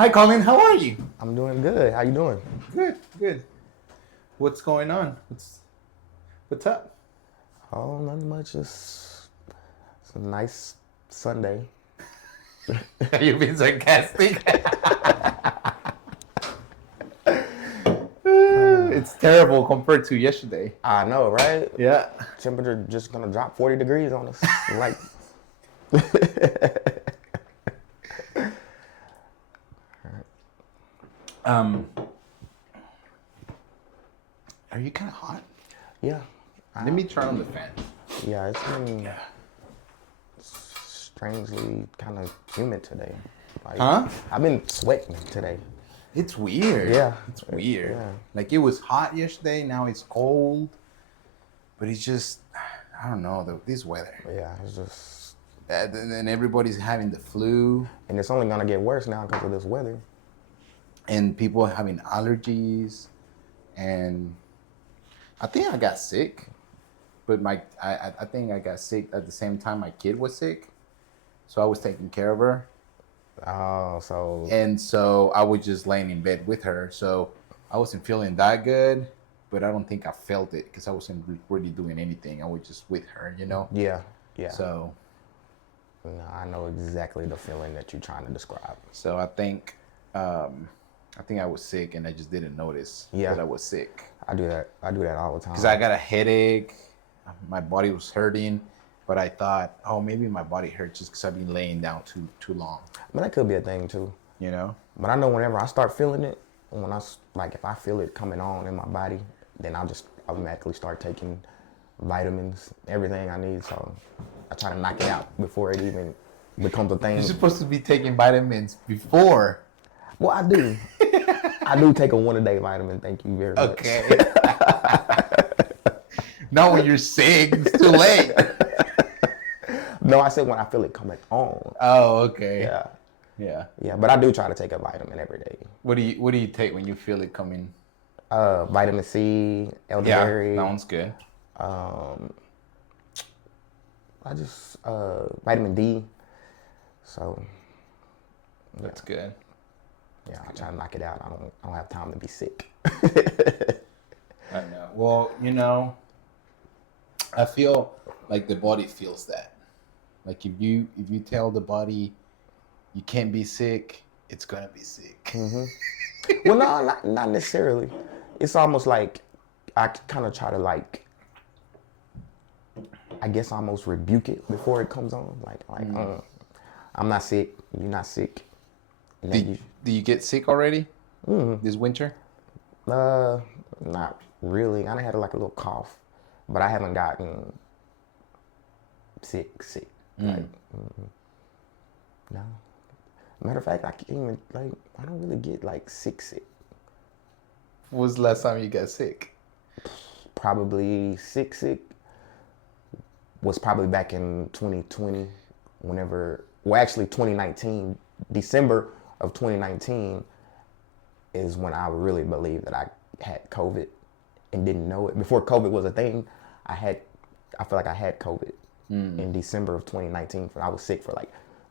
Hi, Colin. How are you? I'm doing good. How you doing? Good, good. What's going on? What's up? Oh, nothing much. It's a nice Sunday. You've been sarcastic. It's terrible compared to yesterday. I know, right? Yeah. Temperature just gonna drop 40 degrees on us. Like, Um. Are you kind of hot? yeah, Let me turn on the fan. yeah. It's been strangely kind of humid today. Like, Huh? I've been sweating today. It's weird. Yeah. It's weird. Yeah. Like it was hot yesterday. Now it's cold. But it's just, I don't know, this weather. Yeah, it's just, And everybody's having the flu. and it's only gonna get worse now because of this weather. And people having allergies. And I think I got sick. But I think I got sick at the same time my kid was sick. So I was taking care of her. Oh, so And so I was just laying in bed with her. So I wasn't feeling that good. But I don't think I felt it because I wasn't really doing anything. I was just with her, you know? yeah. So No, I know exactly the feeling that you're trying to describe. So I think I was sick and I just didn't notice that I was sick. I do that all the time. Because I got a headache, my body was hurting, but I thought, oh, maybe my body hurts just because I've been laying down too long. I mean, that could be a thing too. You know? But I know whenever I start feeling it, if I feel it coming on in my body, then I'll just automatically start taking vitamins, everything I need. So I try to knock it out before it even becomes a thing. You're supposed to be taking vitamins before. Well, I do. I do take a one-a-day vitamin. Thank you very much. Okay. Not when you're sick. It's too late. No, I said when I feel it coming on. Oh, okay. Yeah. Yeah. Yeah, but I do try to take a vitamin every day. What do you take when you feel it coming? Vitamin C, elderberry. Yeah, that one's good. I just vitamin D. So That's good. Yeah, I try to knock it out. I don't have time to be sick. I know. Well, you know, I feel like the body feels that. Like if you tell the body you can't be sick, it's gonna be sick. Mm-hmm. Well, no, not necessarily. It's almost like I kind of try to I guess almost rebuke it before it comes on. I'm not sick. You're not sick. Do you get sick already this winter? Not really. I had like a little cough, but I haven't gotten sick. No. Matter of fact, I can't even I don't really get sick. When was the last time you got sick? Probably sick was probably back in 2020, actually 2019, December of 2019 is when I really believed that I had COVID and didn't know it. Before COVID was a thing, I feel like I had COVID in December of 2019. I was sick for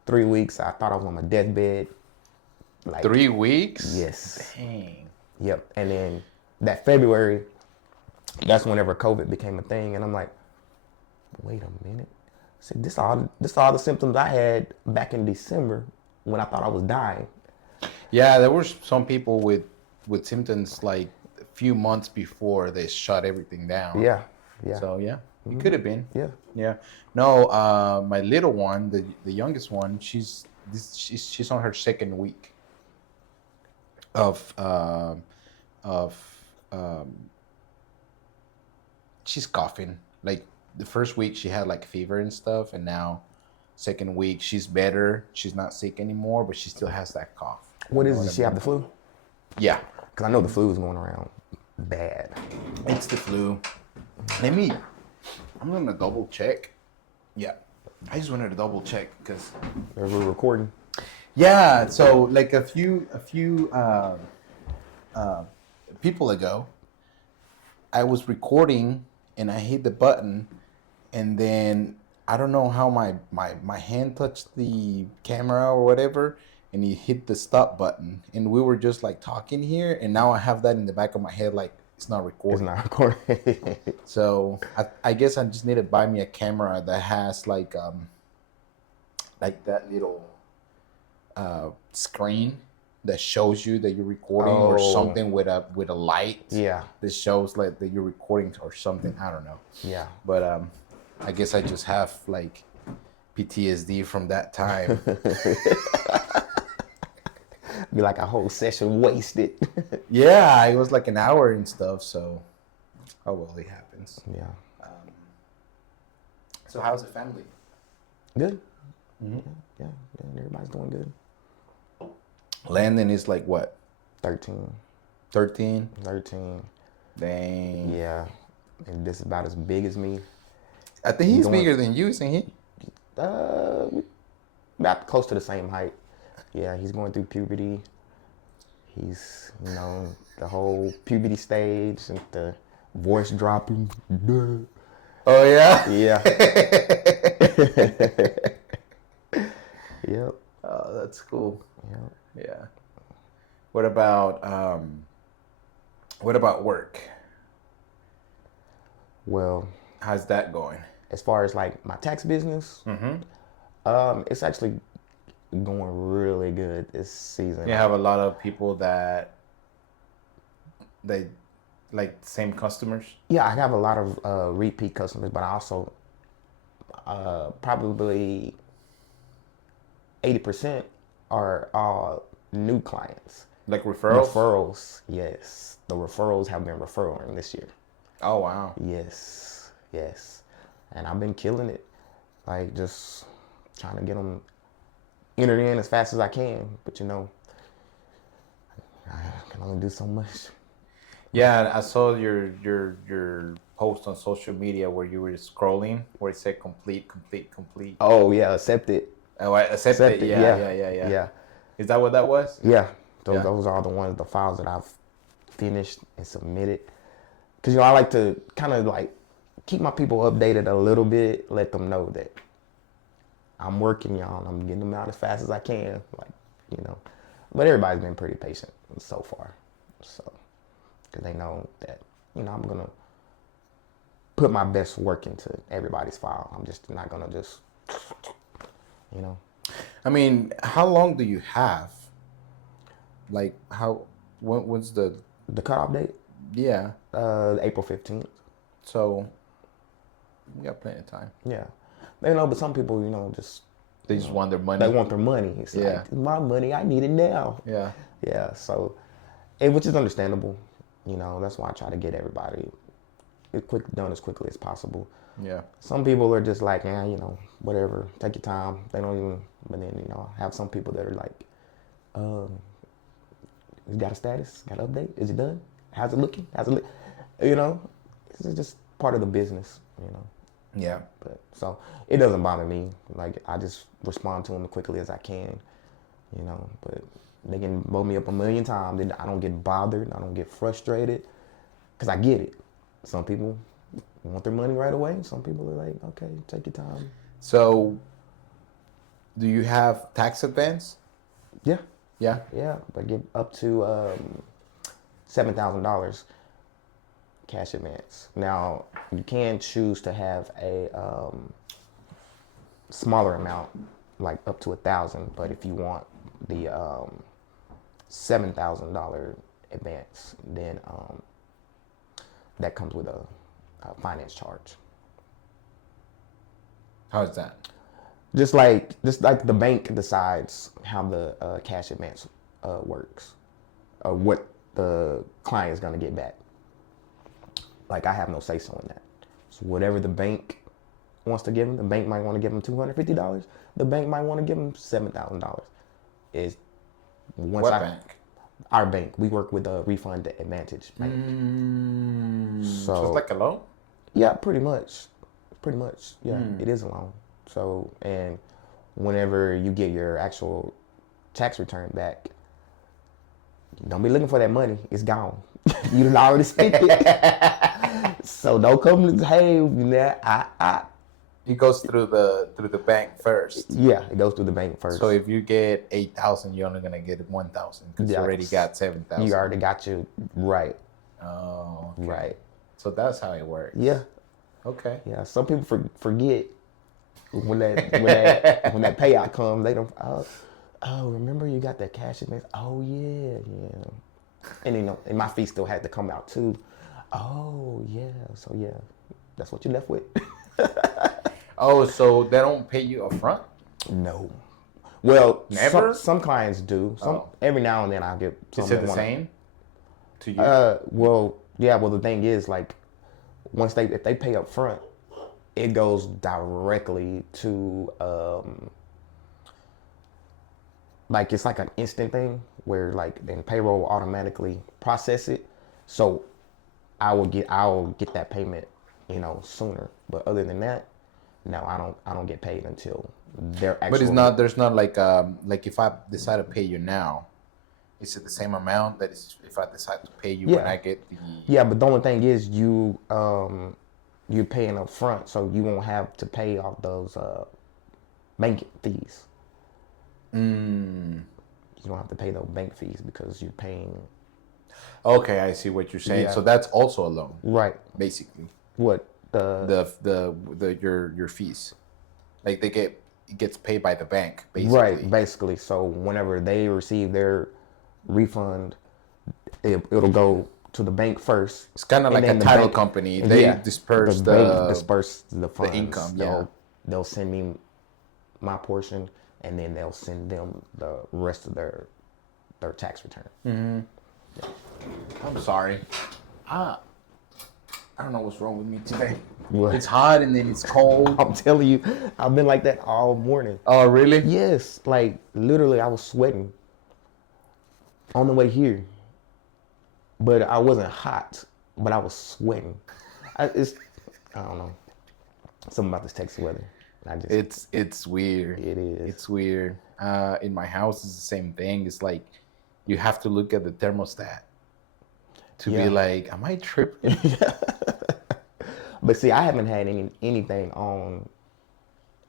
3 weeks. I thought I was on my deathbed. 3 weeks? Yes. Dang. Yep. And then that February, that's whenever COVID became a thing. And I'm like, wait a minute. I said, this all the symptoms I had back in December when I thought I was dying. Yeah, there were some people with symptoms a few months before they shut everything down. Yeah. So yeah, it could have been. Yeah. No, my little one, the youngest one, she's on her second week of she's coughing. The first week she had fever and stuff, and now second week she's better. She's not sick anymore, but she still has that cough. What is it? Does she have the flu? Yeah. Because I know the flu is going around bad. It's the flu. I'm gonna double check. Yeah, I just wanted to double check because We're recording. yeah. So a few people ago, I was recording and I hit the button, and then I don't know how my hand touched the camera or whatever, and he hit the stop button, and we were just like talking here, and now I have that in the back of my head, like it's not It's recording. not recording. So I guess I just need to buy me a camera that has like that little screen that shows you that you're recording, or Oh. something with a light Yeah. that shows like that you're recording or something. I don't know. Yeah. But I guess I just have like PTSD from that time. Be like a whole session wasted. Yeah, it was like an hour and stuff. So, oh well, it happens. Yeah. So how's the family? Good. Yeah, yeah, everybody's doing good. Landon is like what? 13. 13? 13. Dang. Yeah. And this is about as big as me. I think he's Going- bigger than you, isn't he? About close to the same height. Yeah, he's going through puberty. He's, the whole puberty stage and the voice dropping. Duh. Oh yeah. Yeah. Yep. Oh, that's cool. Yep. Yeah. What about work? Well, How's that going? as far as like my tax business, it's actually going really good this season. You have a lot of people that they like same customers. Yeah, I have a lot of repeat customers, but I also probably 80% are all new clients. Like referrals? Referrals, yes. The referrals have been referring this year. Oh wow. Yes, yes. And I've been killing it. Like, just trying to get them entered in as fast as I can. But, I can only do so much. Yeah, I saw your post on social media where you were scrolling where it said complete. Oh, yeah, accept it. Oh, I accept it. Yeah. Yeah. Is that what that was? Yeah. Those, Yeah. those are the files that I've finished and submitted. Because, I like to kind of like keep my people updated a little bit, let them know that I'm working, y'all, and I'm getting them out as fast as I can. But everybody's been pretty patient so far. So, because they know that, I'm going to put my best work into everybody's file. I'm just not going to just, I mean, how long do you have? Like when's the The cutoff date, yeah? April 15th. So you got plenty of time. Yeah. But some people, just They just want their money. they want their money. It's Yeah. like, my money, I need it now. Yeah. Yeah, so, which is understandable. That's why I try to get everybody done as quickly as possible. Yeah. Some people are just like, whatever, take your time. They don't even, but then, I have some people that are like, you got a status? Got an update? Is it done? How's it looking? It's just part of the business, Yeah. But so it doesn't bother me. Like, I just respond to them as quickly as I can, but they can blow me up a million times. I don't get bothered. I don't get frustrated because I get it. Some people want their money right away. Some people are like, okay, take your time. So do you have tax advance? Yeah. Yeah. Yeah, but get up to $7,000 cash advance. Now, you can choose to have a smaller amount, like up to $1,000. But if you want the $7,000 advance, then that comes with a finance charge. How is that? Just like the bank decides how the cash advance works, or what the client is going to get back. Like, I have no say so in that. So whatever the bank wants to give them, the bank might want to give them $250. The bank might want to give them $7,000. Is once What bank? Our bank. We work with a Refund Advantage bank. So it's like a loan? Yeah, pretty much. Yeah, it is a loan. So, and whenever you get your actual tax return back, don't be looking for that money. It's gone. You done already spent it. So don't come and hey, It goes through the bank first. Yeah, it goes through the bank So first. if you get 8,000, you're only gonna get 1,000 because you Yeah, already got you 7,000. already got you right, Oh, okay. right. So that's how it Yeah, works. Okay. yeah. Some people forget when that payout comes. They don't. Oh, remember you got that cash advance? Oh yeah, yeah. And and my fee still had to come out too. Oh yeah, so yeah, that's what you left with. Oh, so they don't pay you up front? No. Well, Never? some clients do. Some Oh. every now and then I get Is some it that the want to. same to you? Well, yeah. Well, the thing is, like, if they pay up front, it goes directly to like it's like an instant thing where like then payroll will automatically process it. So I'll get that payment, sooner. But other than that, no, I don't get paid until their But it's actual. not. There's not like if I decide to pay you now, is it the same amount that is if I decide to pay you when Yeah, I get the? yeah. But the only thing is you're paying up front, so you won't have to pay off those bank fees. Mm. You don't have to pay those bank fees because you're paying. Okay, I see what you're saying. Yeah. So that's also a loan, Right. basically. What the The your fees, like it gets paid by the bank, right basically. basically. So whenever they receive their refund, it'll go to the bank first, It's kind of and like a then the title bank, company. They yeah, the disperse bank disperse the the funds. income. Yeah. They'll send me my portion, and then they'll send them the rest of their tax return. I'm sorry. Ah, I don't know what's wrong with me today. What? It's hot and then it's cold. I'm telling you, I've been like that all morning. Oh, really? Yes, like literally, I was sweating on the way here, but I wasn't hot, but I was sweating. I don't know, something about this Texas weather. I just, It's weird. it is. It's weird. In my house, it's the same thing. It's like you have to look at the thermostat to be Yeah. like, am I tripping? But see, I haven't had anything on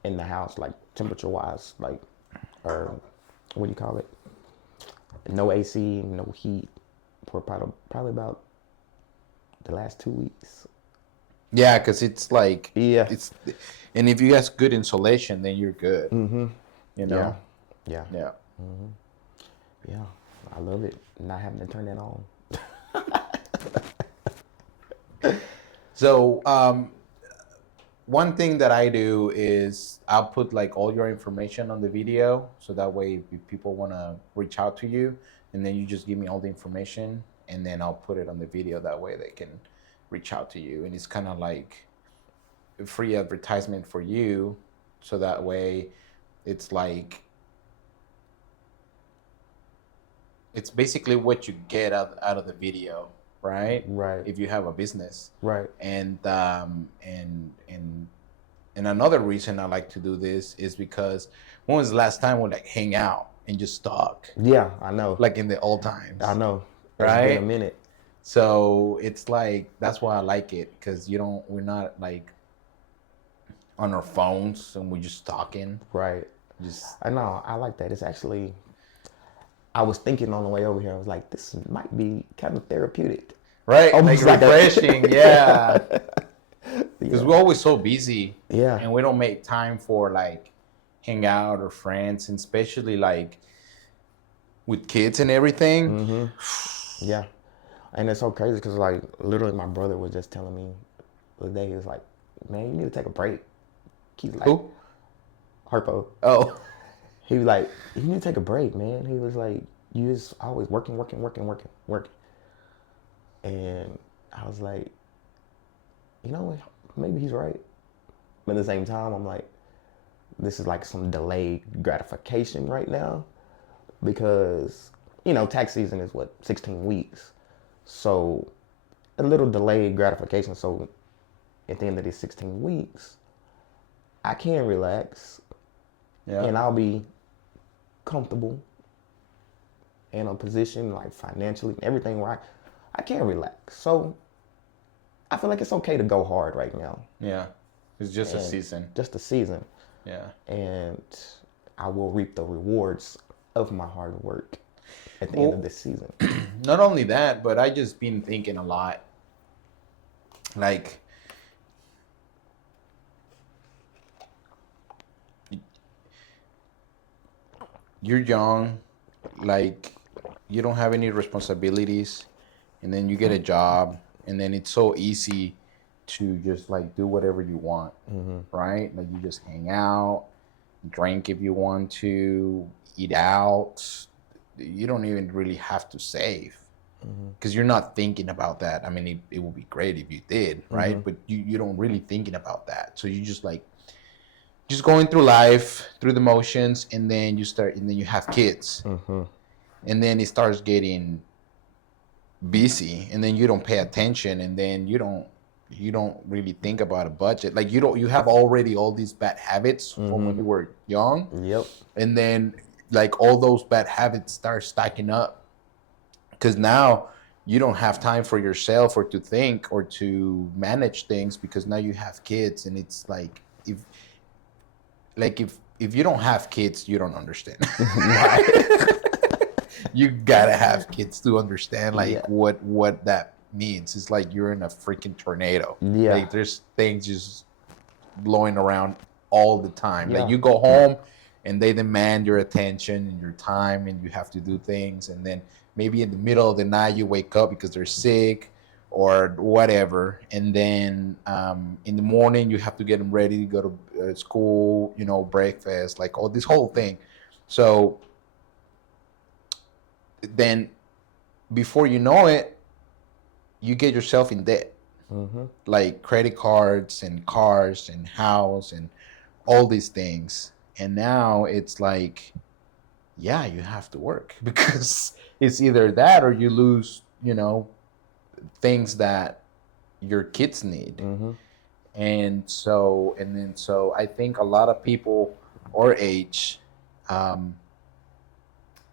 in the house, like temperature wise, like, or what do you call it? No AC, no heat for probably about the last 2 weeks. Yeah, because it's like Yeah. it's, and if you got good insulation, then you're good. Mm-hmm. You Yeah. know. Yeah. Yeah. Yeah. I love it. Not having to turn that on. So one thing that I do is I'll put like all your information on the video, so that way if people want to reach out to you, and then you just give me all the information, and then I'll put it on the video. That way they can reach out to you, and it's kind of like a free advertisement for you, so that way it's like it's basically what you get out of the video, right? Right. If you have a business, Right. and another reason I like to do this is because when was the last time we like hang out and just talk, Yeah, I know. like in the old times, I know. It's been a right? minute. So it's like that's why I like it, because we're not like on our phones and we're just talking. Right. Just I know. I like that. It's actually, I was thinking on the way over here, I was like, this might be kind of therapeutic. right, Almost like like refreshing, yeah. Because Yeah. we're always so busy, Yeah. and we don't make time for like hang out or friends, and especially like with kids and everything. Yeah. And it's so crazy because, like, literally, my brother was just telling me the other day, he was like, man, you need to take a break. He's like, Who? Harpo. Oh, He was like, you need to take a break, man. He was like, you just always working, working, working, working, working. And I was like, you know, maybe he's right. But at the same time, I'm like, this is like some delayed gratification right now because, tax season is what, 16 weeks. So a little delayed gratification. So at the end of these 16 weeks, I can relax yeah. and I'll be comfortable in a position like financially and everything where I can relax. So I feel like it's okay to go hard right now. Yeah. It's just a and season. just a season, Yeah. and I will reap the rewards of my hard work at the end of Well, this season. not only that, but I just been thinking a lot. Like, you're young, like you don't have any responsibilities, and then you get a job, and then it's so easy to just like do whatever you want, right? Like you just hang out, drink if you want to, eat out. You don't even really have to save because you're not thinking about that. I mean, it would be great if you did, right? But you don't really thinking about that. So you just like just going through life through the motions, and then you have kids, and then it starts getting busy, and then you don't pay attention, and then you don't really think about a budget. Like you have already all these bad habits from when you were young, Yep. and then like all those bad habits start stacking up because now you don't have time for yourself or to think or to manage things because now you have kids, and it's like if you don't have kids, you don't understand. You gotta have kids to understand like Yeah. what that means. It's like you're in a freaking tornado. Yeah. Like there's things just blowing around all the time. Yeah. Like you go home and they demand your attention and your time, and you have to do things, and then maybe in the middle of the night you wake up because they're sick or whatever, and then in the morning you have to get them ready to go to school, breakfast, like all this whole thing. So then before you know it, you get yourself in debt, like credit cards and cars and house and all these things. And now it's like, yeah, you have to work because it's either that or you lose, things that your kids need. And so I think a lot of people our age, um,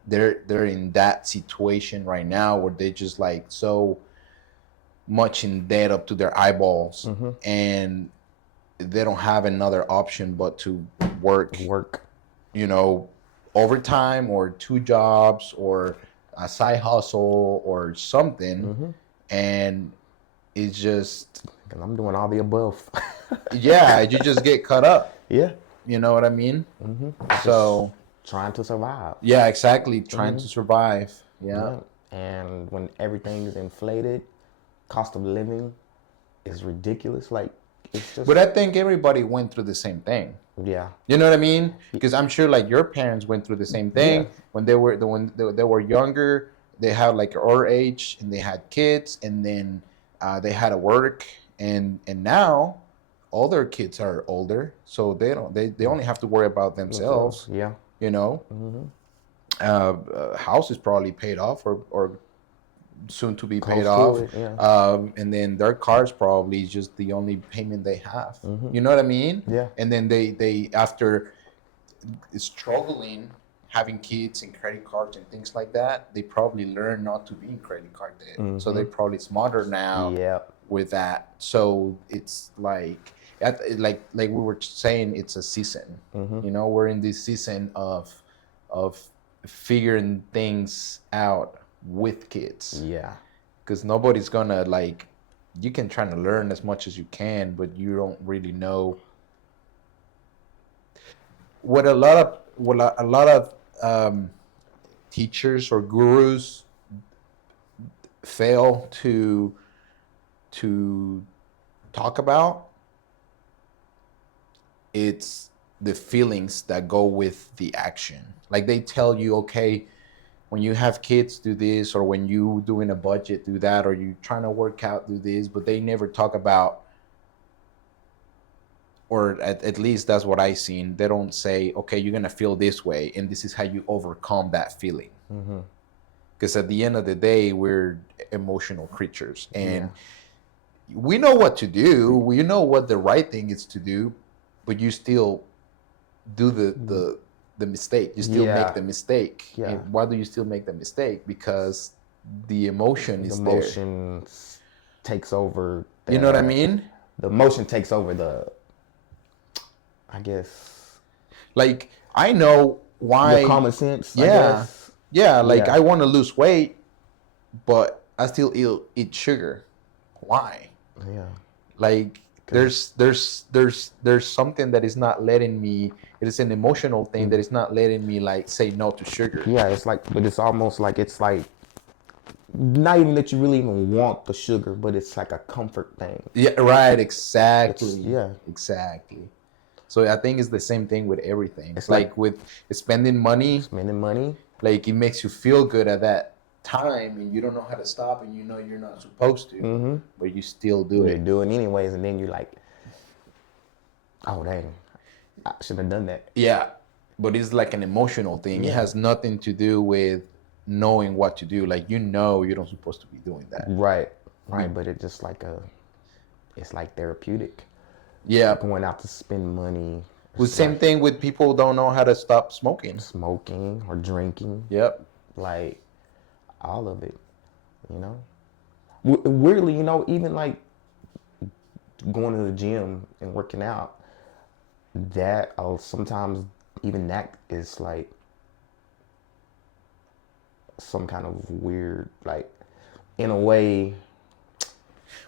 they're in that situation right now where they just like so much in debt up to their eyeballs, and they don't have another option but to work, Work. overtime or two jobs or a side hustle or something, and it's just Because I'm doing all the above. yeah, you just get caught up. Yeah. You know what I mean? So Trying to survive. yeah, exactly. Trying to survive. Yeah. And when everything is inflated, cost of living is ridiculous. Like, it's just. But I think everybody went through the same thing. Yeah. You know what I mean? Because I'm sure like your parents went through the same thing when they were younger. They had like our age, and they had kids, and then they had to work, and now all their kids are older, so they only have to worry about themselves. Yeah. House is probably paid off or soon to be paid Close to off, it, yeah. and then their car's probably just the only payment they have. You know what I mean? Yeah. And then they after struggling having kids and credit cards and things like that, they probably learn not to be in credit card debt. So they're probably smarter now Yeah. with that. So it's like we were saying, it's a season. We're in this season of figuring things out with kids, Yeah. because nobody's gonna like, you can try to learn as much as you can, but you don't really know what a lot of teachers or gurus fail to talk about. It's the feelings that go with the action. Like they tell you, okay, when you have kids, do this, or when you doing a budget, do that, or you trying to work out, do this, but they never talk about, or at least that's what I seen. They don't say, okay, you're gonna feel this way, and this is how you overcome that feeling. Because at the end of the day, we're emotional creatures, and we know what to do. We know what the right thing is to do, but you still do the mistake. You still make the mistake. Yeah. And why do you still make the mistake? Because the emotion is there. Emotion takes over. You know what I mean? The emotion takes over I guess Like I know your why. common sense, I Yeah, guess. yeah. Like Yeah. I want to lose weight, but I still eat sugar. Why? Yeah. Like Cause there's something that is not letting me. It is an emotional thing that mm, is not letting me like say no to sugar. yeah, it's like, but it's almost like it's like not even that you really even want the sugar, but it's like a comfort thing. Yeah, right. It's Exactly. yeah. Exactly. So I think it's the same thing with everything. It's like Like with spending money, spending money. like it makes you feel good at that time, and you don't know how to stop, and you know you're not supposed to, but you still do You it. do it anyways, and then you're like, oh dang, I shouldn't have done that. Yeah, but it's like an emotional thing. It Yeah. has nothing to do with knowing what to do. Like you know you're not supposed to be doing that. Right. You, Right. But it just like it's like therapeutic. yeah. Going out to spend money. Well, It's same like thing with people don't know how to stop smoking. smoking or drinking. Yep. Like all of it, you know. Weirdly, even like going to the gym and working out, that sometimes even that is like some kind of weird, like in a way.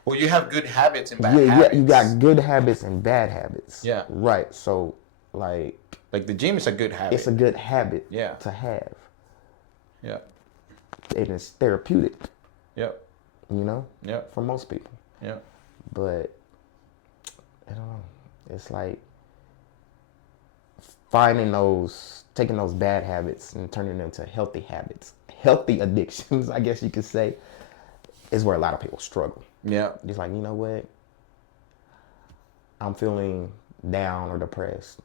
Well, you have good habits and bad Yeah, yeah, you habits. got good habits and bad habits. Yeah. Right. So like Like the gym is a good it's a habit. good habit Yeah. to have. Yeah. And it's therapeutic, Yep. you know, Yep. for most people. Yep. But I don't know. It's like taking those bad habits and turning them into healthy habits, healthy addictions, I guess you could say, is where a lot of people struggle. Yeah. It's like, you know what? I'm feeling down or depressed.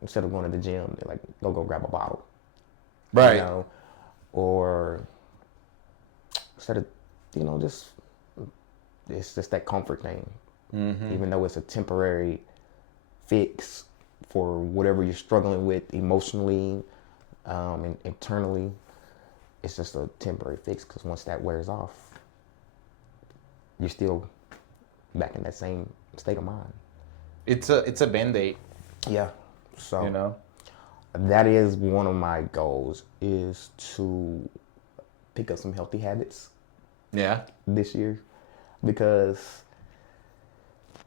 Instead of going to the gym, they're like, go grab a bottle, you Right. know, or instead of, just it's just that comfort thing. Even though it's a temporary fix for whatever you're struggling with emotionally and internally, it's just a temporary fix because once that wears off, you're still back in that same state of mind. It's a band-aid, Yeah. So you know. that is one of my goals, is to pick up some healthy habits Yeah. this year, because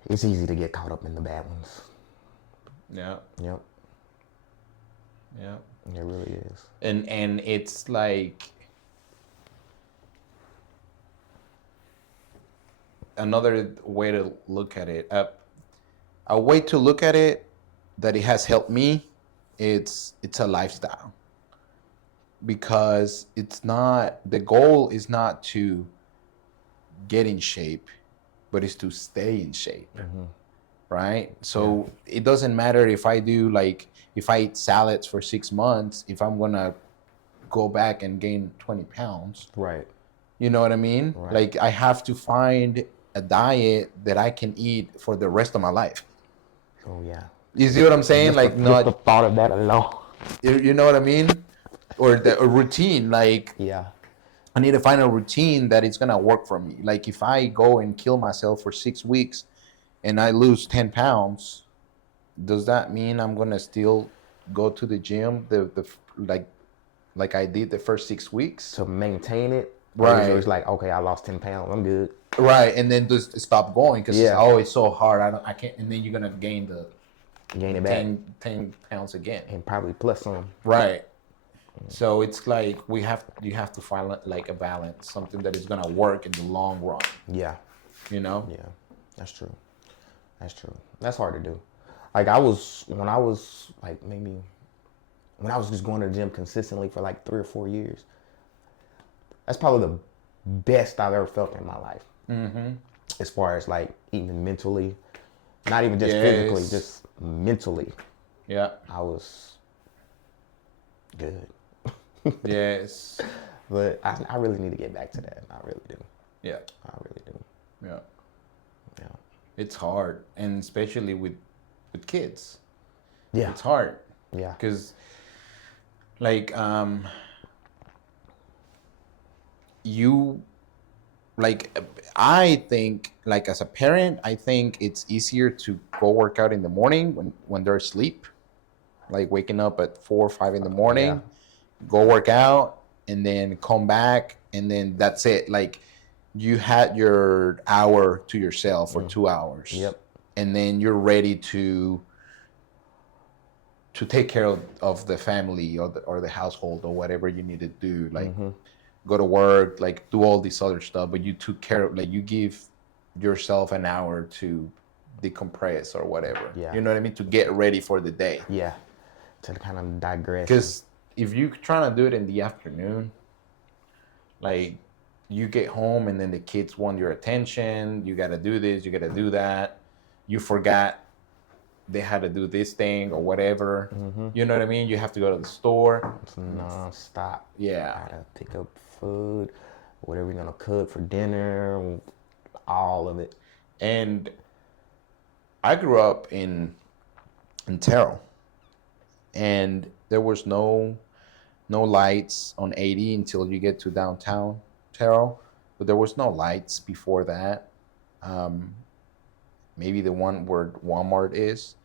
it's easy to get caught up in the bad ones. Yeah. Yep, Yeah. it really is. And it's like another way to look at it. A way to look at it that it has helped me. It's a lifestyle, because it's not, the goal is not to get in shape, but it's to stay in shape. Right? So it doesn't matter if I do, like, if I eat salads for 6 months, if I'm gonna go back and gain 20 pounds. Right. You know what I mean? Right. Like I have to find a diet that I can eat for the rest of my life. Oh yeah. You see what I'm saying? Just Like just the not, thought of that alone. you know what I mean? Or a routine. Like Yeah. I need to find a routine that is gonna work for me. Like if I go and kill myself for 6 weeks and I lose 10 pounds, does that mean I'm gonna still go to the gym the like I did the first 6 weeks? To maintain it, or Right. it's like, okay, I lost 10 pounds, I'm good. Right, and then just stop going because Yeah. it's so hard. I can't, and then you're gonna gain the Gain it back 10 pounds again. and probably plus some. Right. So it's like you have to find like a balance, something that is gonna work in the long run. Yeah. You know. Yeah. That's true. That's true. That's hard to do. Like when I was like maybe when I was just going to the gym consistently for like 3 or 4 years. That's probably the best I've ever felt in my life. As far as like even mentally, not even just physically, Yes. just mentally, Yeah. I was good. Yes. But I really need to get back to that. I really do. Yeah. I really do. Yeah. Yeah. It's hard, and especially with kids, Yeah. it's hard Yeah. because like you like I think like as a parent, I think it's easier to go work out in the morning when they're asleep, like waking up at 4 or 5 in the Yeah. morning, go work out, and then come back, and then that's it. Like you had your hour to yourself or 2 hours, Yep. and then you're ready to take care of the family or the household or whatever you need to do, like go to work, like do all this other stuff, but you took care of, like you give yourself an hour to decompress or whatever. Yeah. You know what I mean? To get ready for the day. Yeah. To kind of digress. Because if you're trying to do it in the afternoon, like you get home and then the kids want your attention, you got to do this, you got to do that, you forgot they had to do this thing or whatever. You know what I mean? You have to go to the store. It's non-stop. Yeah. Gotta pick up food, whatever you're gonna cook for dinner, all of it. And I grew up in Terrell, and there was no lights on 80 until you get to downtown Terrell, but there was no lights before that. Maybe the one where Walmart is,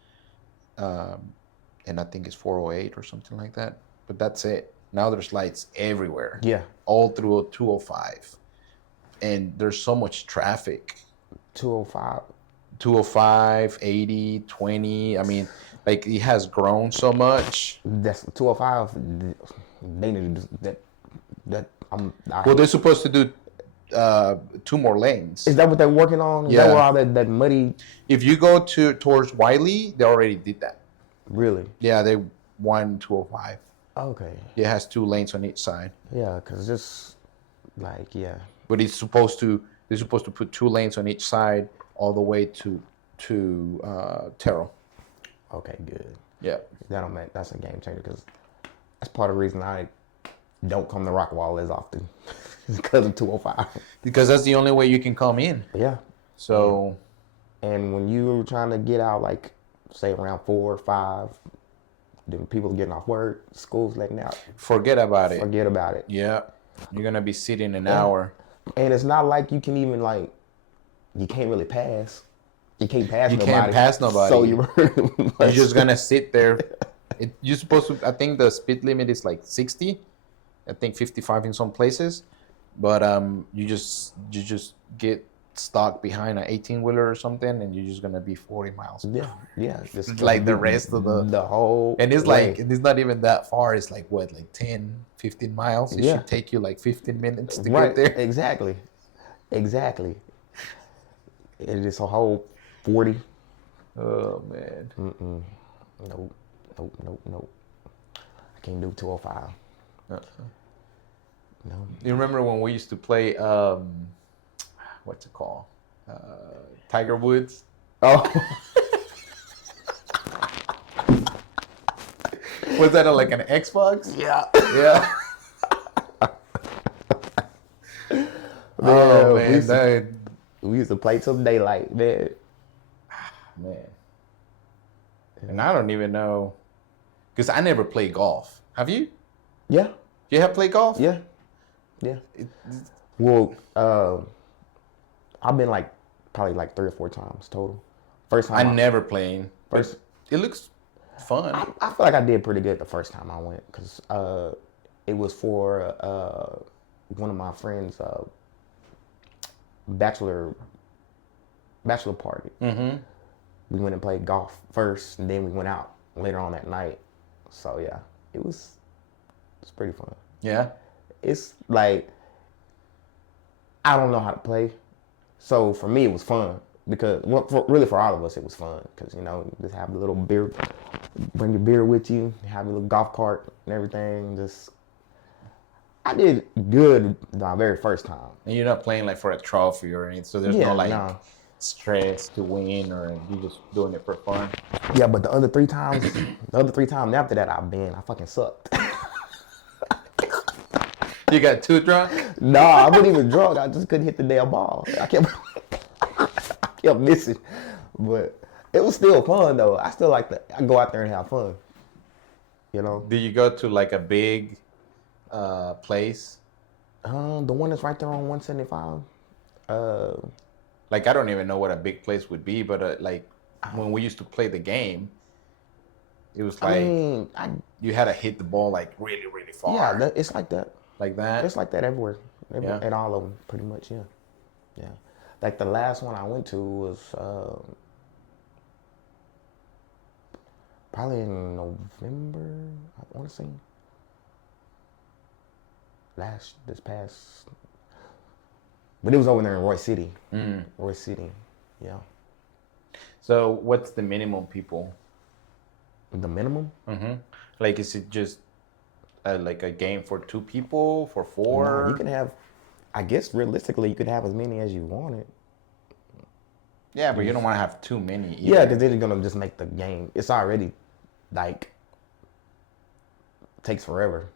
and I think it's 408 or something like that. But that's it. Now there's lights everywhere. Yeah. All through 205, and there's so much traffic. 205. 205, 80, 20. I mean, like it has grown so much. That's 205. They need to do that. Well, they're supposed to do 2 more lanes. Is that what they're working on? Is Yeah. that where all that muddy? If you go towards Wiley, they already did that. Really? Yeah, they won 205. Okay. It has 2 lanes on each side. Yeah, cause just like But they're supposed to put 2 lanes on each side all the way to Terrell. Okay, good. Yeah. That's a game changer because that's part of the reason I don't come to Rockwall as often. It's because of 205. Because that's the only way you can come in. Yeah. So. And when you were trying to get out, like say around 4 or 5, then people getting off work, school's letting out. Forget about it. Forget about it. Yeah. You're gonna be sitting an hour. And it's not like you can even like, you can't really pass. You can't pass nobody. You can't pass nobody. So you're just gonna sit there. You're supposed to. I think the speed limit is like 60. I think 55 in some places. But you just get stuck behind an 18-wheeler or something, and you're just gonna be 40 miles. Yeah. Just like the rest of the whole. And it's way. like it's not even that far. It's like what, like 10, 15 miles. It should take you like 15 minutes to get there. Exactly. It is a whole 40. Oh man. Nope. I can't do 205. No. You remember when we used to play what's it called? Tiger Woods. Oh. Was that like an Xbox? Yeah. Yeah. Oh man, we used to play till daylight, man. Man. And I don't even know, because I never played golf. Have you? Yeah. You have played golf? Yeah. Well, I've been like probably like 3 or 4 times total. First time I never played. First, it looks fun. I feel like I did pretty good the first time I went because it was for one of my friends' bachelor party. Mm-hmm. We went and played golf first, and then we went out later on that night. So yeah, it's pretty fun. Yeah. It's like I don't know how to play, so for me it was fun because really for all of us it was fun because just have a little beer, bring your beer with you, have a little golf cart and everything. I did good the very first time. And you're not playing like for a trophy or anything, so there's no stress to win, or you're just doing it for fun. Yeah, but the other 3 times after that I fucking sucked. You got too drunk? Nah, I wasn't even drunk. I just couldn't hit the damn ball. I kept missing. But it was still fun though. I still like to go out there and have fun. Do you go to like a big place? The one that's right there on 175. Uh, Like I don't even know what a big place would be, but like when we used to play the game, it was I like mean, you had to hit the ball like really, really yeah, far, it's like that. like that. It's like that everywhere, Yeah. at all of them, pretty much. Yeah, yeah. Like the last one I went to was probably in November. I want to say this past, but it was over there in Roy City. Roy City, yeah. So what's the minimum people? The minimum? Like, is it just like a game for 2 people, for 4? No, you can have. I guess realistically, you could have as many as you wanted. Yeah, but you don't want to have too many either. Yeah, because they're gonna just make the game. It's already like takes forever.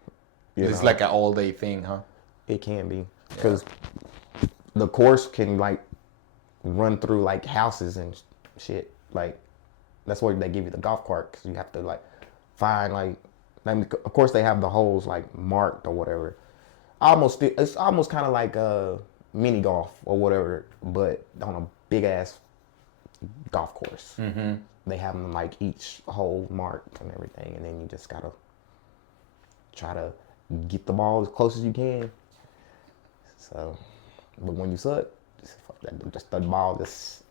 It's like an all-day thing, huh? It can be because the course can like run through like houses and shit. Like that's where they give you the golf cart because you have to like find like. I mean, of course, they have the holes like marked or whatever. It's almost kind of like a mini golf or whatever, but on a big ass golf course. They have them like each hole marked and everything, and then you just gotta try to get the ball as close as you can. So, but when you suck, just the ball. Just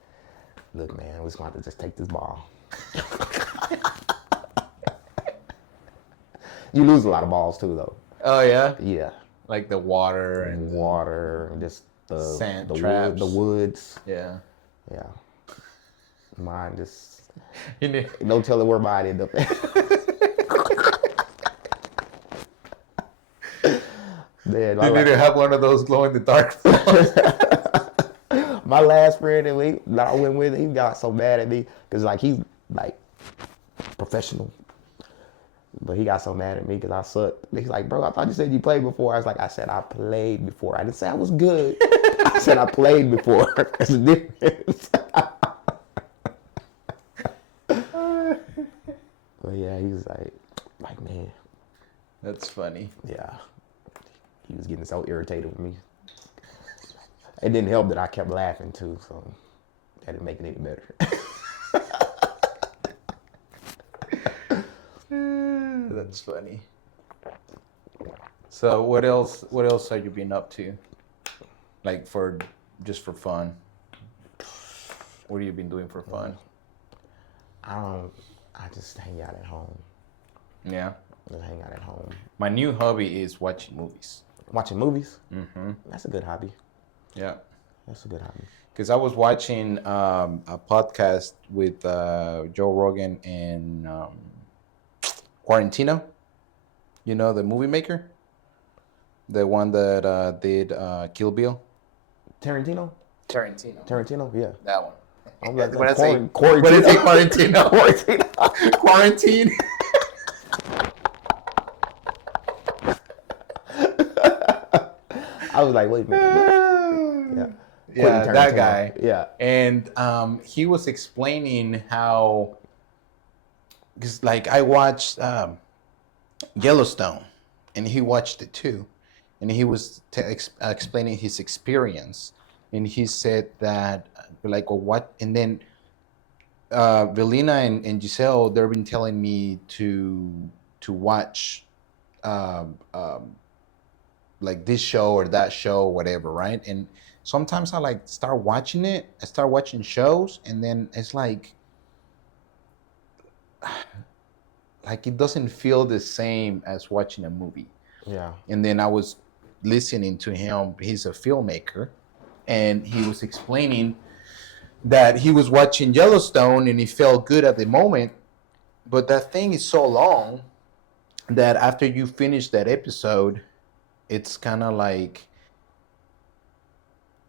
look, man, we're just gonna have to just take this ball. You lose a lot of balls too, though. Oh yeah. Yeah, Like the water and water and just the sand the traps. the woods. Yeah. Yeah, mine just You need. don't tell it where mine end up. Man, You need to have one of those glow in the dark balls. my last friend that I went with, he got so mad at me because like he's like professional, but he got so mad at me because I sucked. He's like, bro, I thought you said you played before. I said I played before. I didn't say I was good. I said I played before. There's a difference. But yeah, he was like man, That's funny. yeah. He was getting so irritated with me. It didn't help that I kept laughing too, so that didn't make it any better. That's funny. So what else? What else have you been up to? Like just for fun. What have you been doing for fun? I just hang out at home. Yeah. Just hang out at home. My new hobby is watching movies. Watching movies? Mm-hmm. That's a good hobby. Yeah. That's a good hobby. Because I was watching a podcast with Joe Rogan and Quarantino. You know, the movie maker? The one that did Kill Bill? Tarantino? Tarantino? Yeah. That one. I'm like, What I say? Quarantino. What is it? Quarantino. Quarantino. Quarantine. I was like, wait a minute. Yeah. Yeah, that guy. Yeah. And he was explaining how, because like I watched Yellowstone, and he watched it too, and he was explaining his experience, and he said that like what, and then Velina and Giselle, they've been telling me to watch like this show or that show, whatever, right? And sometimes I like start watching it. I start watching shows, and then it's like it doesn't feel the same as watching a movie. Yeah. And then I was listening to him. He's a filmmaker, and he was explaining that he was watching Yellowstone and he felt good at the moment, but that thing is so long that after you finish that episode, it's kind of like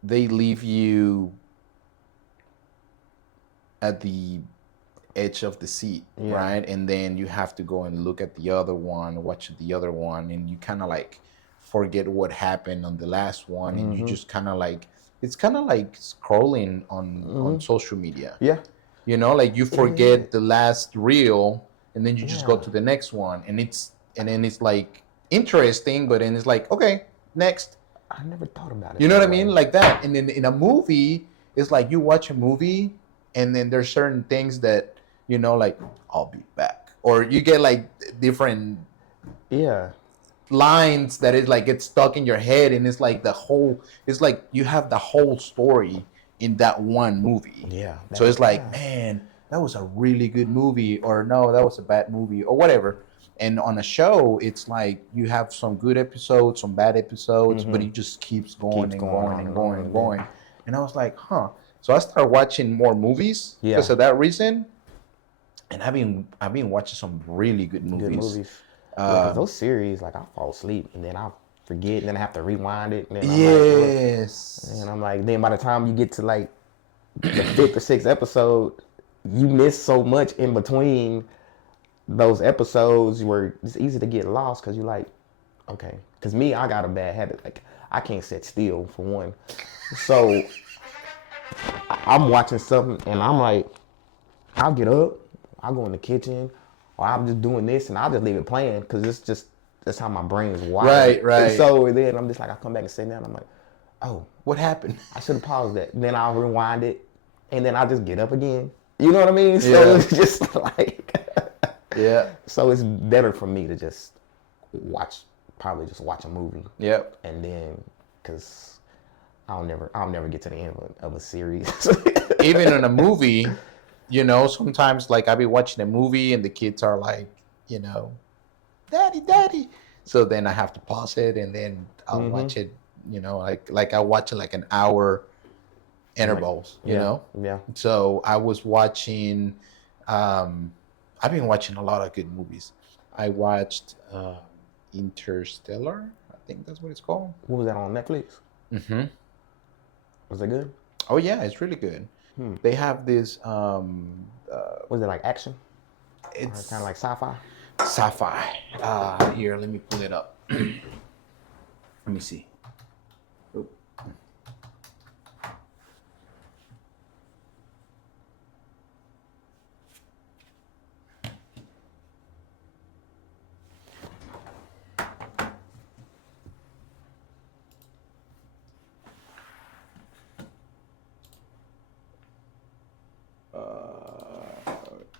they leave you at the edge of the seat, right? And then you have to go and look at the other one, watch the other one, and you kind of like forget what happened on the last one, and you just kind of like, it's kind of like scrolling on social media. Yeah. You know, like you forget the last reel, and then you just go to the next one, and then it's like interesting, but then it's like, okay, next. I never thought about it. You know what I that mean? way. Like that. And then in a movie, it's like you watch a movie and then there's certain things that, like, I'll be back. Or you get like different Yeah. lines that is like get stuck in your head, and it's like you have the whole story in that one movie. Yeah. So it's like, Yeah. man, that was a really good movie, or no, that was a bad movie, or whatever. And on a show, it's like you have some good episodes, some bad episodes, but it just keeps going Keeps and going going on and and going on, and and going. then And I was like, huh. So I started watching more movies because Yeah. of that reason. And I've been watching some really good good movies. movies. Yeah, because those series, like, I fall asleep and then I forget, and then I have to rewind it, and then I'm like, what? Yes. And I'm like, then by the time you get to like the fifth or sixth episode, you miss so much in between those episodes where it's easy to get lost because you're like, okay. Because me, I got a bad habit. Like, I can't sit still, for one. So I'm watching something and I'm like, I'll get up, I'll go in the kitchen, or I'm just doing this and I'll just leave it playing because it's just, that's how my brain is wired. Right. So then I'm just like, I come back and sit down, I'm like, oh, What happened? I should have paused that. Then I'll rewind it, and then I'll just get up again. You know what I mean? So Yeah. it's just like, Yeah. so it's better for me to just probably just watch a movie, Yep. and then, cause I'll never get to the end of a series. Even in a movie, sometimes like I'll be watching a movie and the kids are like, daddy, daddy. So then I have to pause it and then I'll watch it, like I watch it like an hour intervals, yeah. So I was watching, I've been watching a lot of good movies. I watched Interstellar, I think that's what it's called. What was that on Netflix? Mm-hmm. Was it good? Oh yeah, it's really good. They have this. Was it like action? It's Kind of like sci-fi. sci-fi. Here, let me pull it up. Let me see. Oop.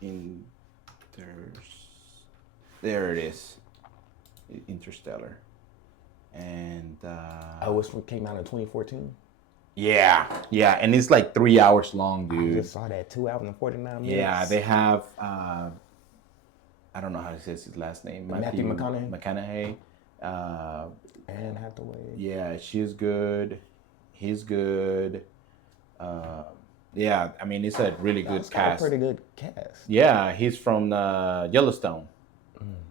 In there it is. Interstellar. And Oh, came out in 2014. yeah, and it's like 3 hours long, I dude. just saw that, 2 hours and 49 minutes. Yeah, they have I don't know how to say his last name. Matthew McConaughey. McConaughey. Anne Hathaway. Yeah, she's good. He's good. Yeah, I mean, it's a really good It's got a cast. pretty good cast. Yeah, he's from Yellowstone.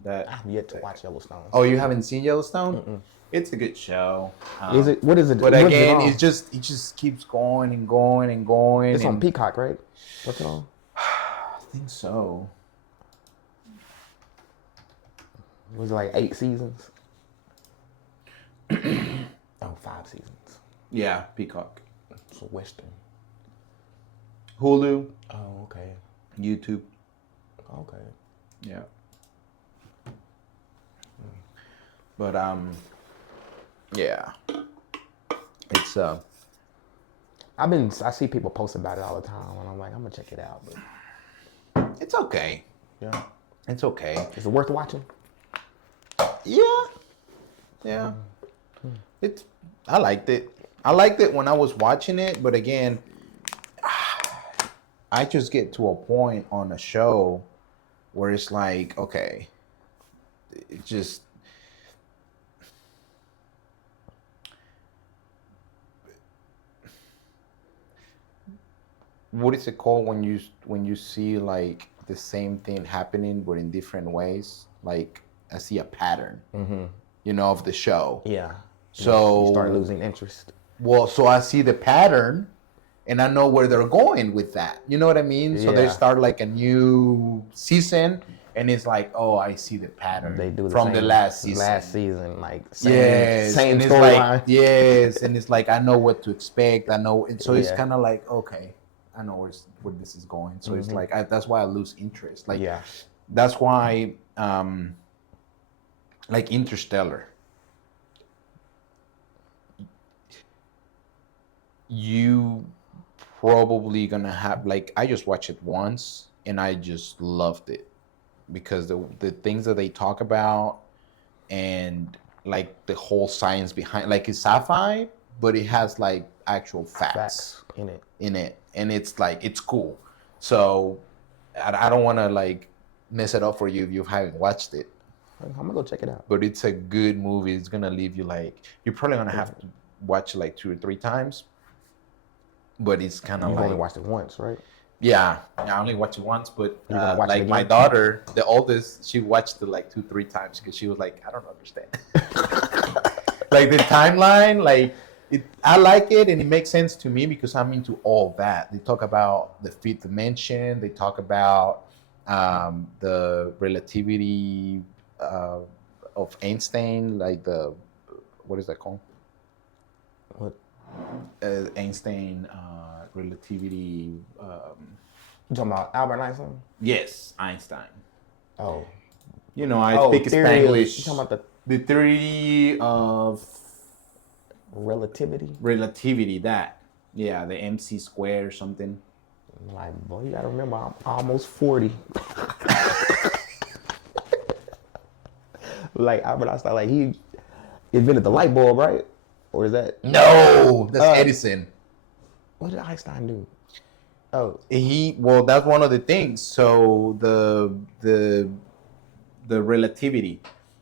That. I've yet to watch Yellowstone. Oh, you haven't seen Yellowstone? It's a good show. Is it? What is it? But what's again, it on? it just keeps going and going and going. It's on and Peacock, right? What's it on? I think so. Was it like 8 seasons? Oh, 5 seasons. Yeah, Peacock. It's a Western. Hulu, Oh, okay. YouTube. Okay. Yeah. But yeah. It's I see people post about it all the time, and I'm like, I'm gonna check it out. But it's okay. yeah, It's okay. is it worth watching? Yeah. Yeah. I liked it. I liked it when I was watching it, but again, I just get to a point on a show where it's like, okay, it just what is it called when you see like the same thing happening but in different ways? Like I see a pattern, of the show. Yeah. So you start losing interest. Well, so I see the pattern and I know where they're going with that. You know what I mean? So they Yeah. start like a new season and it's like, oh, I see the pattern They do from the last season. Last season, like same Yes. same and it's like, storyline. yes. And it's like, I know what to expect. I know. And so it's Yeah. kind of like, okay, I know where this is going. So it's like, that's why I lose interest. Like, Yeah. that's why, like Interstellar. you probably gonna have like I just watched it once and I just loved it because the things that they talk about and like the whole science behind like it's sci-fi but it has like actual facts Facts in it. and it's like it's cool. So I don't want to like mess it up for you if you haven't watched it, I'm gonna go check it out. but it's a good movie. It's gonna leave you like you're probably gonna have to watch it like 2 or 3 times, but it's kind of You've like only watched it once, right? yeah, I only watched it once, but You're gonna watch it like my again? daughter, the oldest, she watched it like 2 3 times because she was like, I don't understand. Like the timeline, like I like it and it makes sense to me because I'm into all that. They talk about the fifth dimension. They talk about the relativity of Einstein, like the what is that called? What? Einstein relativity. You talking about Albert Einstein? Yes, Einstein. Oh. You know, I speak theory Spanglish. You talking about The theory of relativity? relativity. That, yeah, the MC square or something. Like, boy, you gotta remember, I'm almost 40. Like Albert Einstein, like he invented the light bulb, right? Or is that No, that's Edison. what did Einstein do? Oh, Well, that's one of the things. So the relativity.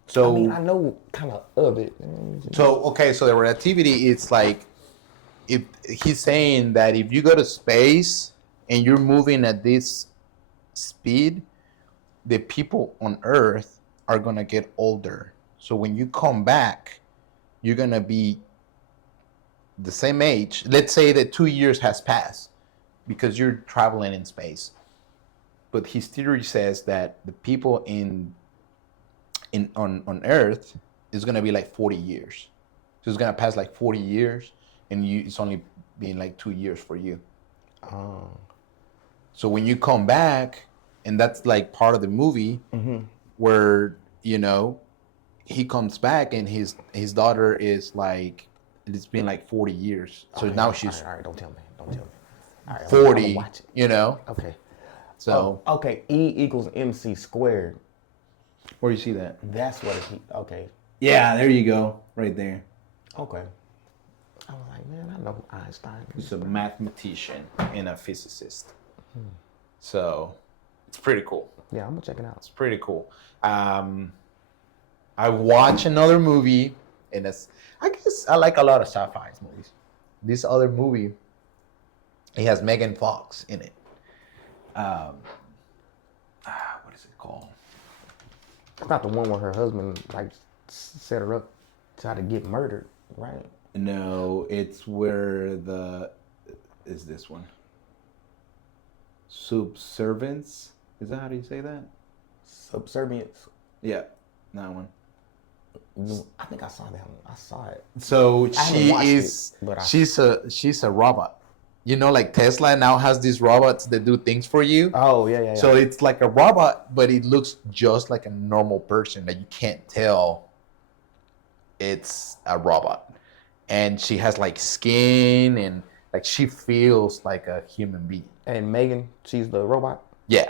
So I mean, I know kind of it. so okay, so the relativity it's like if he's saying that if you go to space and you're moving at this speed, the people on Earth are gonna get older. So when you come back, you're gonna be the same age. Let's say that 2 years has passed because you're traveling in space. But his theory says that the people on Earth is gonna be like 40 years. So it's gonna pass like 40 years, and it's only been like 2 years for you. Oh. So when you come back, and that's like part of the movie, where he comes back and his daughter is like it's been like 40 years. So Okay, now she's all right, don't tell me. All right, 40. I'm watch it. Okay. So Okay, E equals MC squared. where do you see that? That's what it. Okay. Yeah, there you go, right there. Okay. I was like, man, I know Einstein. He's a mathematician and a physicist. So it's pretty cool. Yeah, I'm gonna check it out. It's pretty cool. I watch another movie, and I guess I like a lot of sci-fi movies. This other movie, it has Megan Fox in it. What is it called? It's not the one where her husband like set her up, tried to get murdered, right? No, it's where is this one? Subservience? Is that how do you say that? Subservience. Yeah, that one. I think I saw that one. I saw it. So she's a robot. Like Tesla now has these robots that do things for you. Oh yeah. So it's like a robot, but it looks just like a normal person that you can't tell it's a robot. And she has like skin and like she feels like a human being. And Megan, she's the robot. Yeah.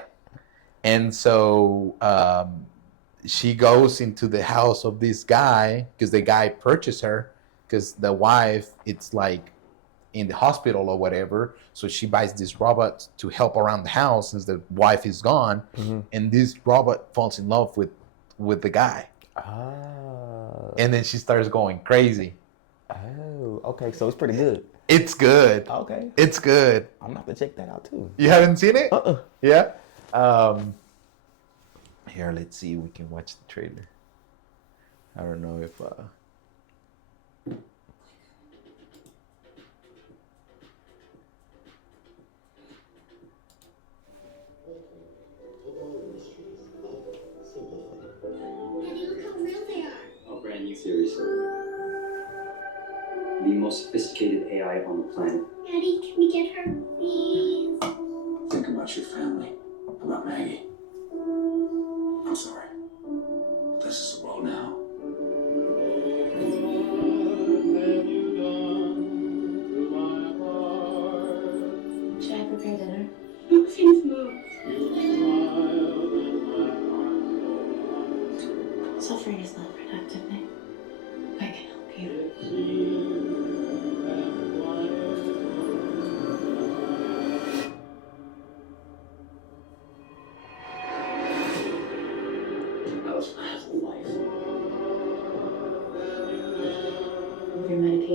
And so she goes into the house of this guy because the guy purchased her because the wife, it's like in the hospital or whatever. So she buys this robot to help around the house since the wife is gone. Mm-hmm. And this robot falls in love with the guy. Oh. And then she starts going crazy. Oh, okay. So it's pretty good. It's good. Okay. It's good. I'm gonna have to check that out too. You haven't seen it? Uh-uh. Yeah? Here, let's see. We can watch the trailer. I don't know if... Daddy, look how real they are. A brand new series. The most sophisticated AI on the planet. Daddy, can we get her, please? Think about your family, about Maggie. I'm sorry. This is the world now.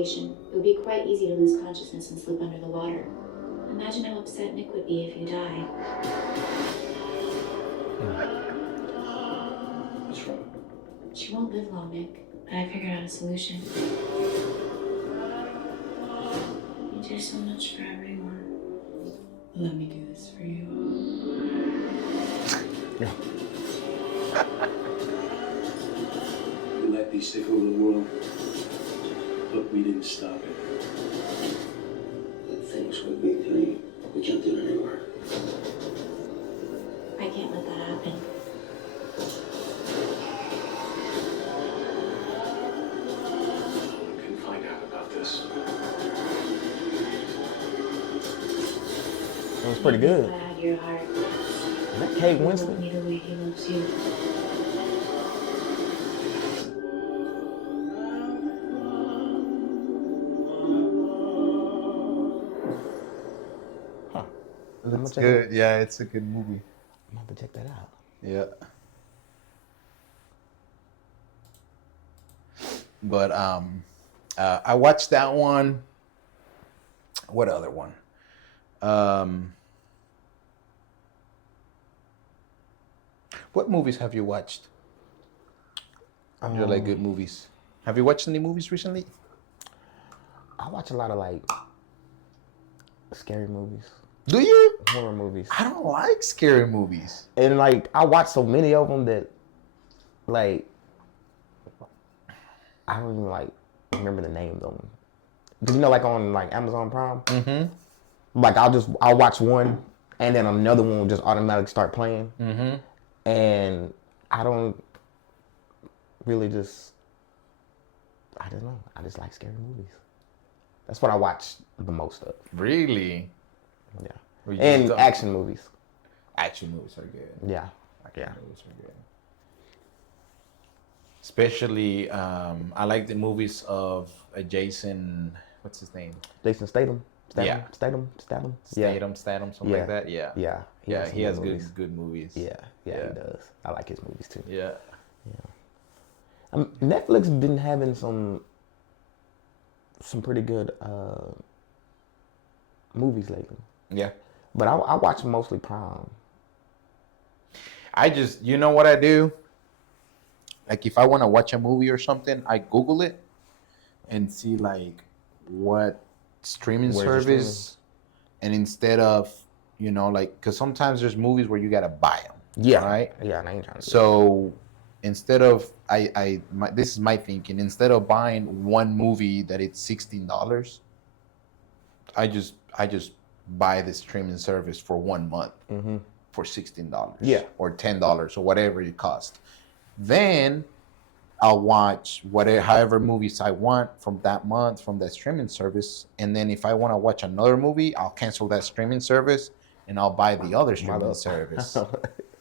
situation, it would be quite easy to lose consciousness and slip under the water. Imagine how upset Nick would be if you die. What's wrong? She won't live long, Nick, but I figured out a solution. You do so much for everyone. Let me do this for you. We let these take over the world, but we didn't stop it. That thing's with me, honey. We can't do it anymore. I can't let that happen. I can find out about this. It was pretty good. I had your heart. And that Kate You love Winslet. me the way he loves you. I'm gonna It's check it- good. Yeah, it's a good movie. I'm gonna have to check that out. Yeah. But I watched that one. What other one? What movies have you watched? You're like good movies. Have you watched any movies recently? I watch a lot of like scary movies, Do you? horror movies, I don't like scary movies. and like I watch so many of them that like I don't even like remember the names of them. Cause you know, like on like Amazon Prime, like I'll watch one, and then another one will just automatically start playing, and I don't really I don't know. I just like scary movies. That's what I watch the most of. Really? Yeah, Well, you and don't- action movies. Action movies are good. Yeah, Action yeah. movies are good. Especially, I like the movies of Jason. What's his name? Jason Statham. Yeah. Statham. Statham, something like that. Yeah. Yeah. Yeah, he has movies. good movies. Yeah, Yeah. he does. I like his movies too. Yeah. Netflix been having some pretty good movies lately, Yeah. but I watch mostly Prime. I just, you know what I do? Like if I want to watch a movie or something, I Google it and see like what streaming Where's the service, and instead of, like, because sometimes there's movies where you gotta buy them. Yeah, Right. Yeah, and I ain't trying to. So instead of this is my thinking. Instead of buying one movie that it's $16, I just buy the streaming service for 1 month for $16. Yeah. Or $10 or whatever it costs. Then I'll watch however movies I want from that month from that streaming service. And then if I want to watch another movie, I'll cancel that streaming service and I'll buy the other streaming service.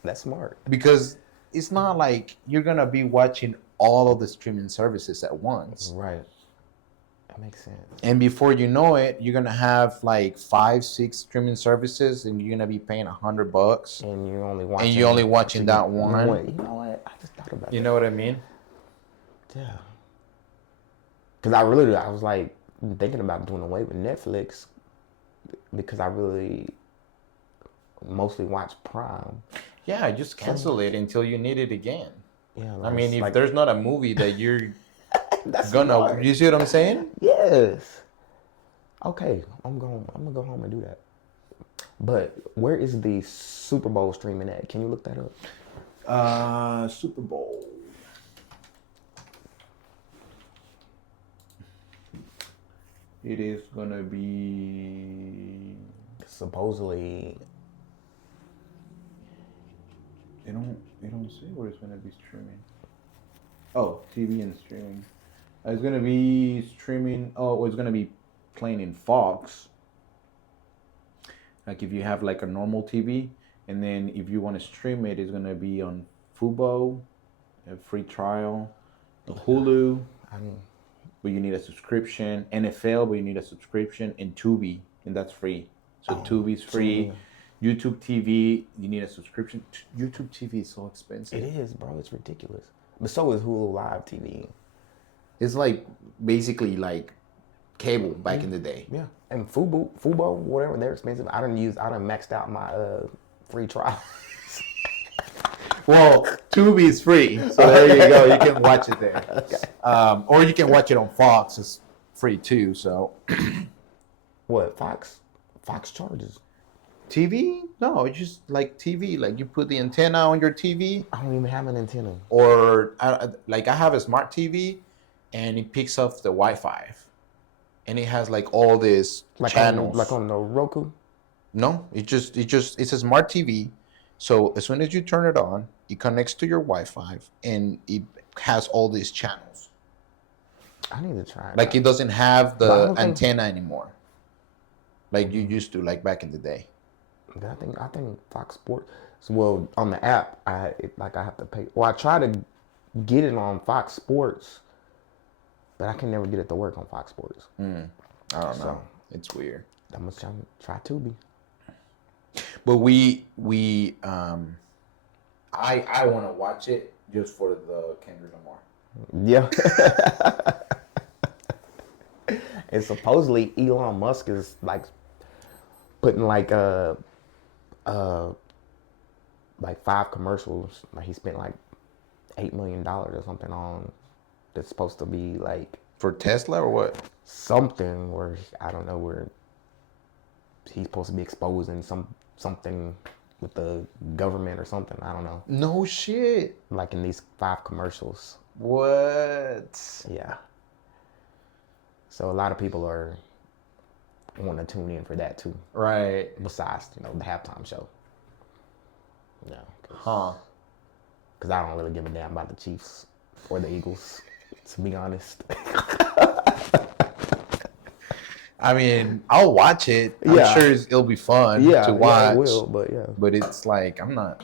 That's smart. Because it's not like you're gonna be watching all of the streaming services at once. Right. That makes sense. And before you know it, you're gonna have like 5-6 streaming services, and you're gonna be paying $100. And you're only watching that one. You know what? I just thought about You that. know what I mean? Yeah. Because I was like thinking about doing away with Netflix because I really mostly watch Prime. Yeah, just cancel it until you need it again. Yeah. I mean, if like, there's not a movie that you're that's gonna, smart. you see what I'm saying? Yes. Okay, I'm gonna go home and do that. But where is the Super Bowl streaming at? Can you look that up? Super Bowl. It is gonna be. Supposedly, They don't say where it's gonna be streaming. Oh, TV and streaming. It's gonna be streaming. Oh, it's gonna be playing in Fox. Like if you have like a normal TV, and then if you want to stream it, it's gonna be on Fubo, a free trial, Hulu, but you need a subscription. NFL, but you need a subscription, and Tubi, and that's free. So Tubi's free. YouTube TV, you need a subscription. YouTube TV is so expensive. it is, bro. It's ridiculous. But so is Hulu Live TV. It's like basically like cable back in the day. Yeah, and Fubo, whatever, they're expensive. I done maxed out my free trial. Well, Tubi is free, so there you go. You can watch it there, or you can watch it on Fox. It's free too. So What, Fox charges? TV? No, it's just like TV. Like you put the antenna on your TV, I don't even have an antenna. or like I have a smart TV, and it picks up the Wi-Fi, and it has like all these channels. Like on the Roku? No, it's a smart TV. So as soon as you turn it on, it connects to your Wi-Fi, and it has all these channels. I need to try it. Like it doesn't have But I the don't think- antenna anymore, like you used to, like back in the day. I think Fox Sports. Well, on the app, I have to pay. Well, I try to get it on Fox Sports, but I can never get it to work on Fox Sports. I don't So- know. It's weird. I'm gonna try Tubi. But I want to watch it just for the Kendrick Lamar. Yeah. And supposedly Elon Musk is like putting like 5 commercials. Like he spent like $8 million or something on. That's supposed to be like For Tesla or what? something where I don't know where he's supposed to be exposing something with the government or something. I don't know. No shit. Like in these 5 commercials. What? Yeah. So a lot of people are wanting to tune in for that too. Right. Besides, the halftime show. Yeah. Huh. Because I don't really give a damn about the Chiefs or the Eagles, to be honest. I mean, I'll watch it. I'm Yeah. sure it'll be fun to watch. Yeah, I will, but yeah. But it's like I'm not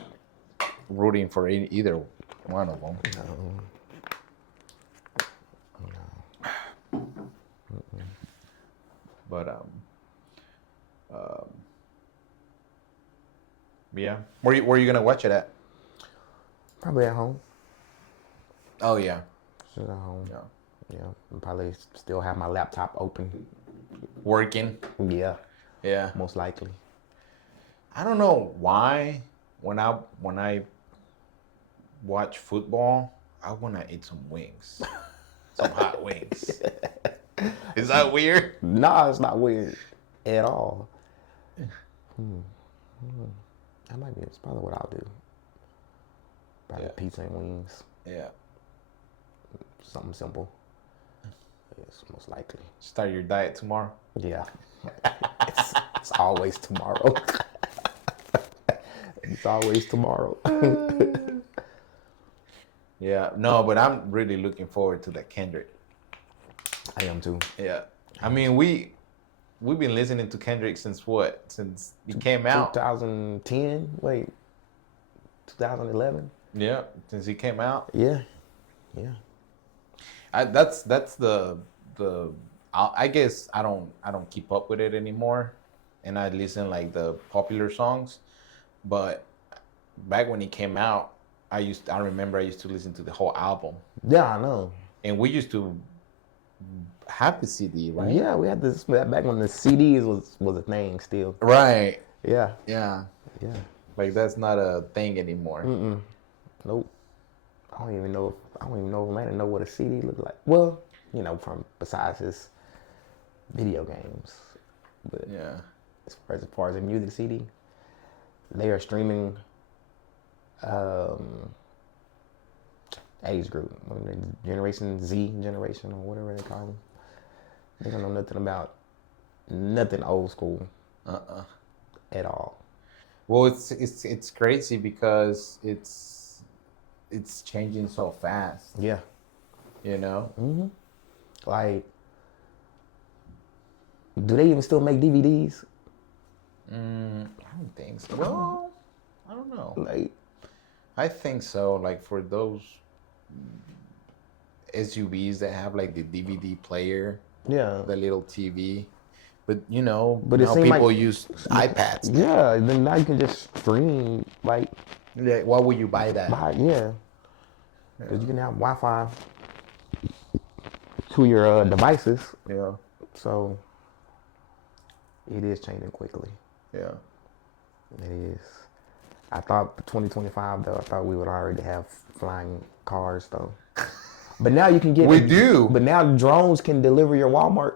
rooting for either one of them. But yeah. Where you gonna watch it at? Probably at home. Oh yeah. Just at home. Yeah. Yeah. And probably still have my laptop open. Working. Yeah. Yeah. Most likely. I don't know why when I watch football, I want to eat some wings, some hot wings. Is that weird? Nah, it's not weird at all. That might be. It's probably what I'll do. Probably Yeah. pizza and wings. Yeah. Something simple. Yes, most likely. Start your diet tomorrow. Yeah. It's always tomorrow. It's always tomorrow. Yeah. No, but I'm really looking forward to that Kendrick. I am too. Yeah. I mean, we've been listening to Kendrick since what? Since he came out. 2010. Wait. 2011. Yeah. Since he came out. Yeah. Yeah. That's the I guess I don't keep up with it anymore, and I listen like the popular songs, but back when it came out, I remember I used to listen to the whole album, Yeah, I know. and we used to have the CD, right? Yeah, we had this back when the CDs was a thing still. Right. Yeah. Yeah. Yeah. Like that's not a thing anymore. Nope. I don't even know if man know what a CD looked like. Well, from besides his video games. But Yeah. as far as a music CD, they are streaming age group. Generation Z generation or whatever they call them. They don't know nothing about nothing old school at all. Well, it's crazy because it's changing so fast. Yeah. Like, do they even still make DVDs? I don't think so. Well, I don't know. Like, I think so. Like for those SUVs that have like the DVD player, yeah. the little TV, but But it now seem people like- use iPads. Yeah, then now you can just stream, like, Yeah, why would you buy that? yeah. Because you can have Wi-Fi to your devices. Yeah. So it is changing quickly. Yeah. It is. I thought 2025 though. I thought we would already have flying cars though. But now you can get. We do. But now drones can deliver your Walmart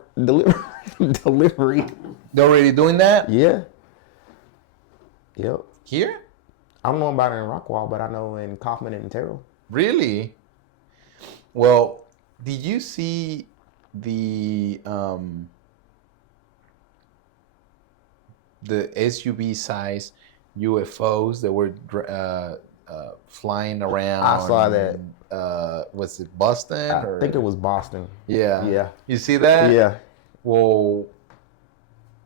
delivery. They're already doing that? Yeah. Yep. Here? I don't know about it in Rockwall, but I know in Kaufman and Terrell. Really? Well, did you see the SUV size UFOs that were flying around? I saw that. Was it Boston? I think it was Boston. Yeah. Yeah. You see that? Yeah. Well,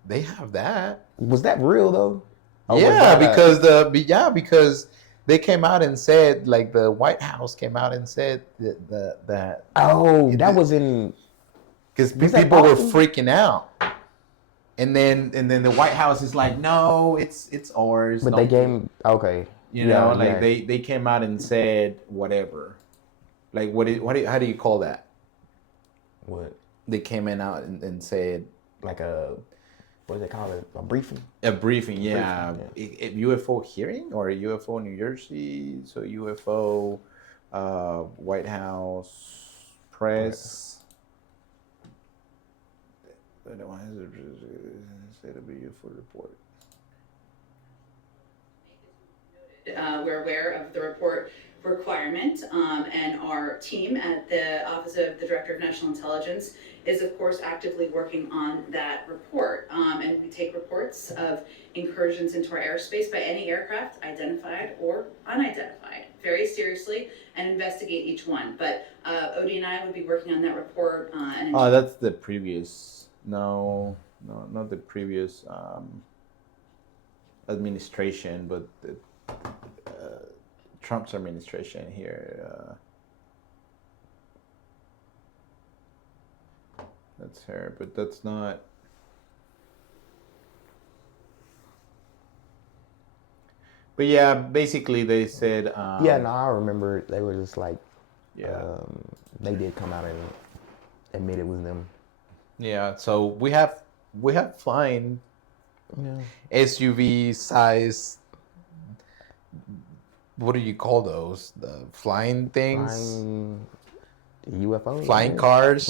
they have that. Was that real though? Or was Yeah, that because they came out and said, like, the White House came out and said that Oh, that was in. because Was that people were Boston? freaking out, and then the White House is like, no, it's ours. But No, they gave. Okay. you know, Yeah, like yeah. they came out and said whatever, like how do you call that? What? They came in out and said Like a. What do they call it? A briefing. a briefing, yeah. Briefing, A UFO hearing or a UFO New Jersey, so UFO, White House press. Said a UFO report. We're aware of the report requirement, and our team at the Office of the Director of National Intelligence is, of course, actively working on that report. And we take reports of incursions into our airspace by any aircraft, identified or unidentified, very seriously and investigate each one. But Odie and I would be working on that report. Oh, that's the previous. No, not the previous administration, but the Trump's administration here. That's her, but that's not. But yeah, basically they said. Yeah, no, I remember they were just like. Yeah. They did come out and admit it was them. Yeah. So we have flying Yeah. SUV size. What do you call those? The flying things? Flying UFOs. Flying yeah. cars?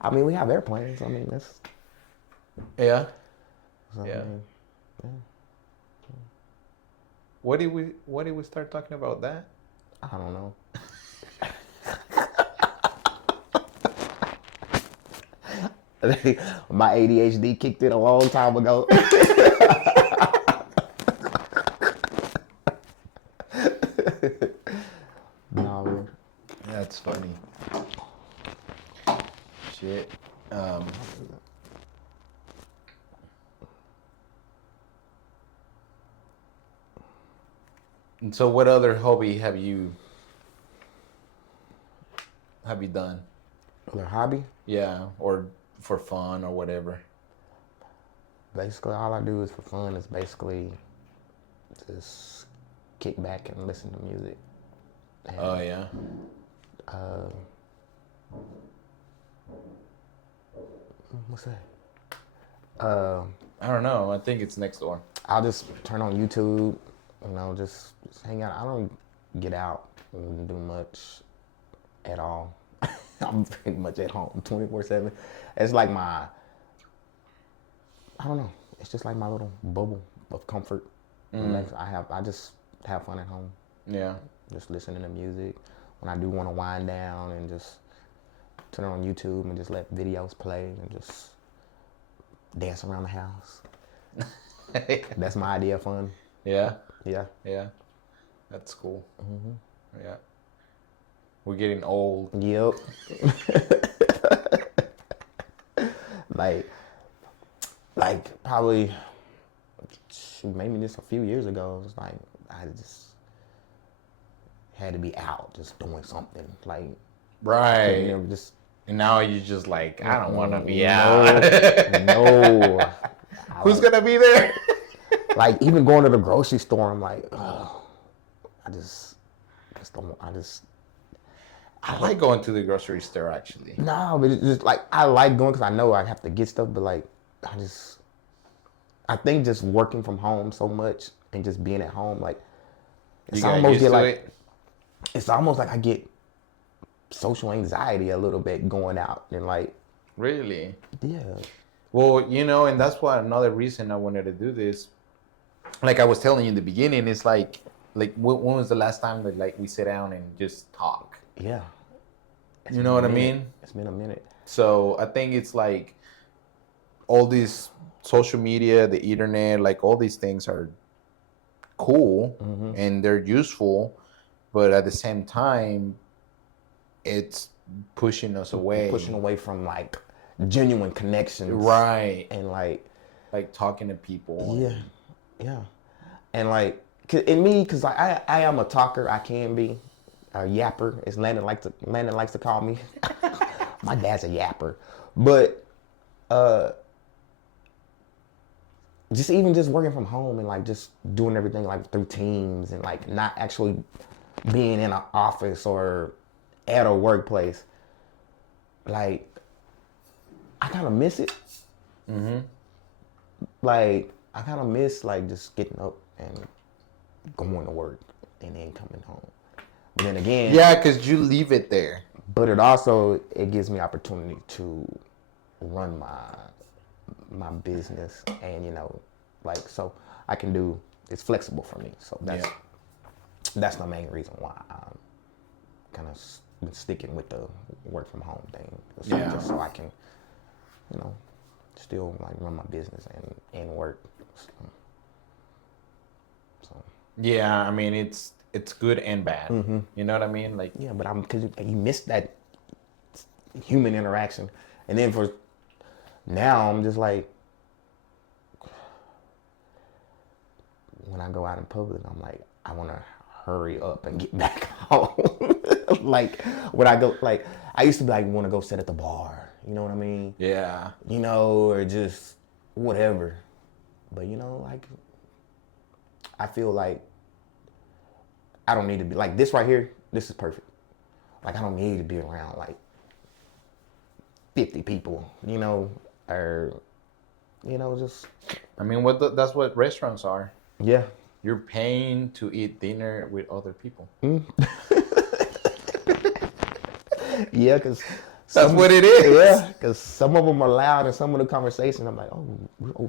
I mean, we have airplanes. I mean, that's. Yeah. I Yeah. mean, What did we start talking about that? I don't know. My ADHD kicked in a long time ago. No, man. That's funny. Shit. And so what other hobby have you done? Other hobby? Yeah, or for fun or whatever. Basically, all I do is for fun. Is basically just kick back and listen to music. And, Oh yeah. What's that? I don't know. I think it's next door. I'll just turn on YouTube. You know, just hang out. I don't get out and do much at all. I'm pretty much at home 24/7. It's like I don't know. It's just like my little bubble of comfort. I just have fun at home. Yeah. Just listening to music. When I do want to wind down and just turn it on YouTube and just let videos play and just dance around the house. That's my idea of fun. Yeah. Yeah. Yeah. That's cool. Yeah. We're getting old. Yep. like probably maybe just a few years ago, it was like I just had to be out, just doing something. Like Right. you know, just And now you're just like, I don't want to be no, out. no. Who's gonna be there? Like even going to the grocery store, I'm like, oh, I just don't. I like going to the grocery store actually. No, but it's just like I like going because I know I have to get stuff, but like I think just working from home so much and just being at home, like You got used to it? it's almost like I get social anxiety a little bit going out and like Really? yeah. Well, and that's why another reason I wanted to do this. Like I was telling you in the beginning, it's like when was the last time that like we sit down and just talk? Yeah. You know what I mean? It's been a minute. So I think it's like all these social media, the internet, like all these things are cool and they're useful, but at the same time, it's pushing us away. Pushing away from like genuine connections. Right. And like talking to people. Yeah. Yeah. And like in me, cause like I am a talker, I can be a yapper, as Landon likes to call me. My dad's a yapper. But just even just working from home and like just doing everything like through Teams and like not actually being in an office or at a workplace, like I kind of miss it. Like I kind of miss like just getting up and going to work and then coming home. But then again, yeah, because you leave it there. But it gives me opportunity to run my business and like so I can do it's flexible for me. So that's the main reason why I'm kind of been sticking with the work from home thing. Just so I can still like run my business and work. So yeah, I mean it's good and bad. You know what I mean? Like yeah, but because you miss that human interaction, and then for now I'm just like when I go out in public, I'm like I want to hurry up and get back home. Like when I go, like I used to be like want to go sit at the bar. You know what I mean? Yeah. Or just whatever. But like I feel like I don't need to be like this right here. This is perfect. Like I don't need to be around like 50 people, or just. I mean, that's what restaurants are. Yeah. You're paying to eat dinner with other people. Yeah, because that's what it is. Yeah, because some of them are loud and some of the conversation, I'm like, oh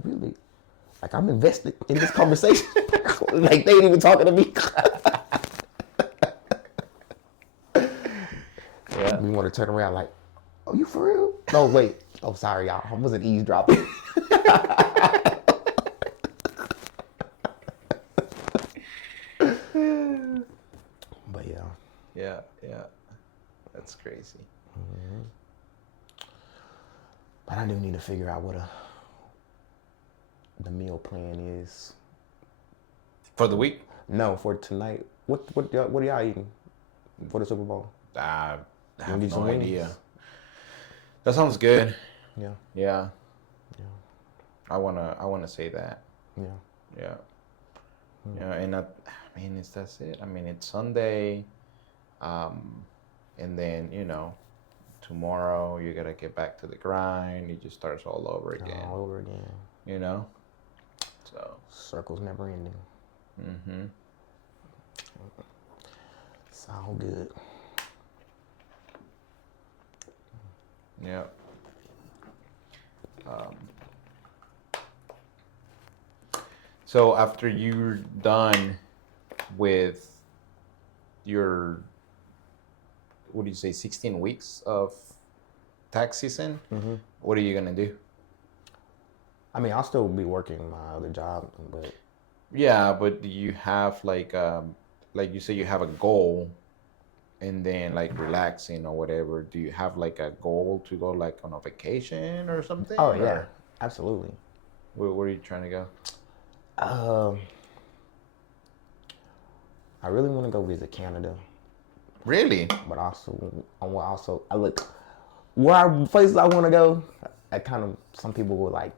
really? Like I'm invested in this conversation. Like they ain't even talking to me. Yeah. You want to turn around like, oh, you for real? No, wait. Oh, sorry, y'all. I wasn't eavesdropping. But yeah. Yeah. That's crazy. But I do need to figure out what the meal plan is. For the week? No, for tonight. What are y'all eating for the Super Bowl? I have Maybe no some wings? idea. That sounds good. Yeah. Yeah. I wanna say that. Yeah. Yeah. Yeah, and that's it. I mean, it's Sunday, and then tomorrow you gotta get back to the grind. It just starts all over again. All over again. So circles never ending. It's all good. Yeah. So after you're done with your, what do you say, 16 weeks of tax season, what are you gonna do? I mean, I'll still be working my other job, but yeah, but do you have like you say you have a goal, and then like relaxing or whatever? Do you have like a goal to go like on a vacation or something? Oh yeah, absolutely. Where are you trying to go? I really want to go visit Canada. Really? But I look places I want to go. I kind of some people were like,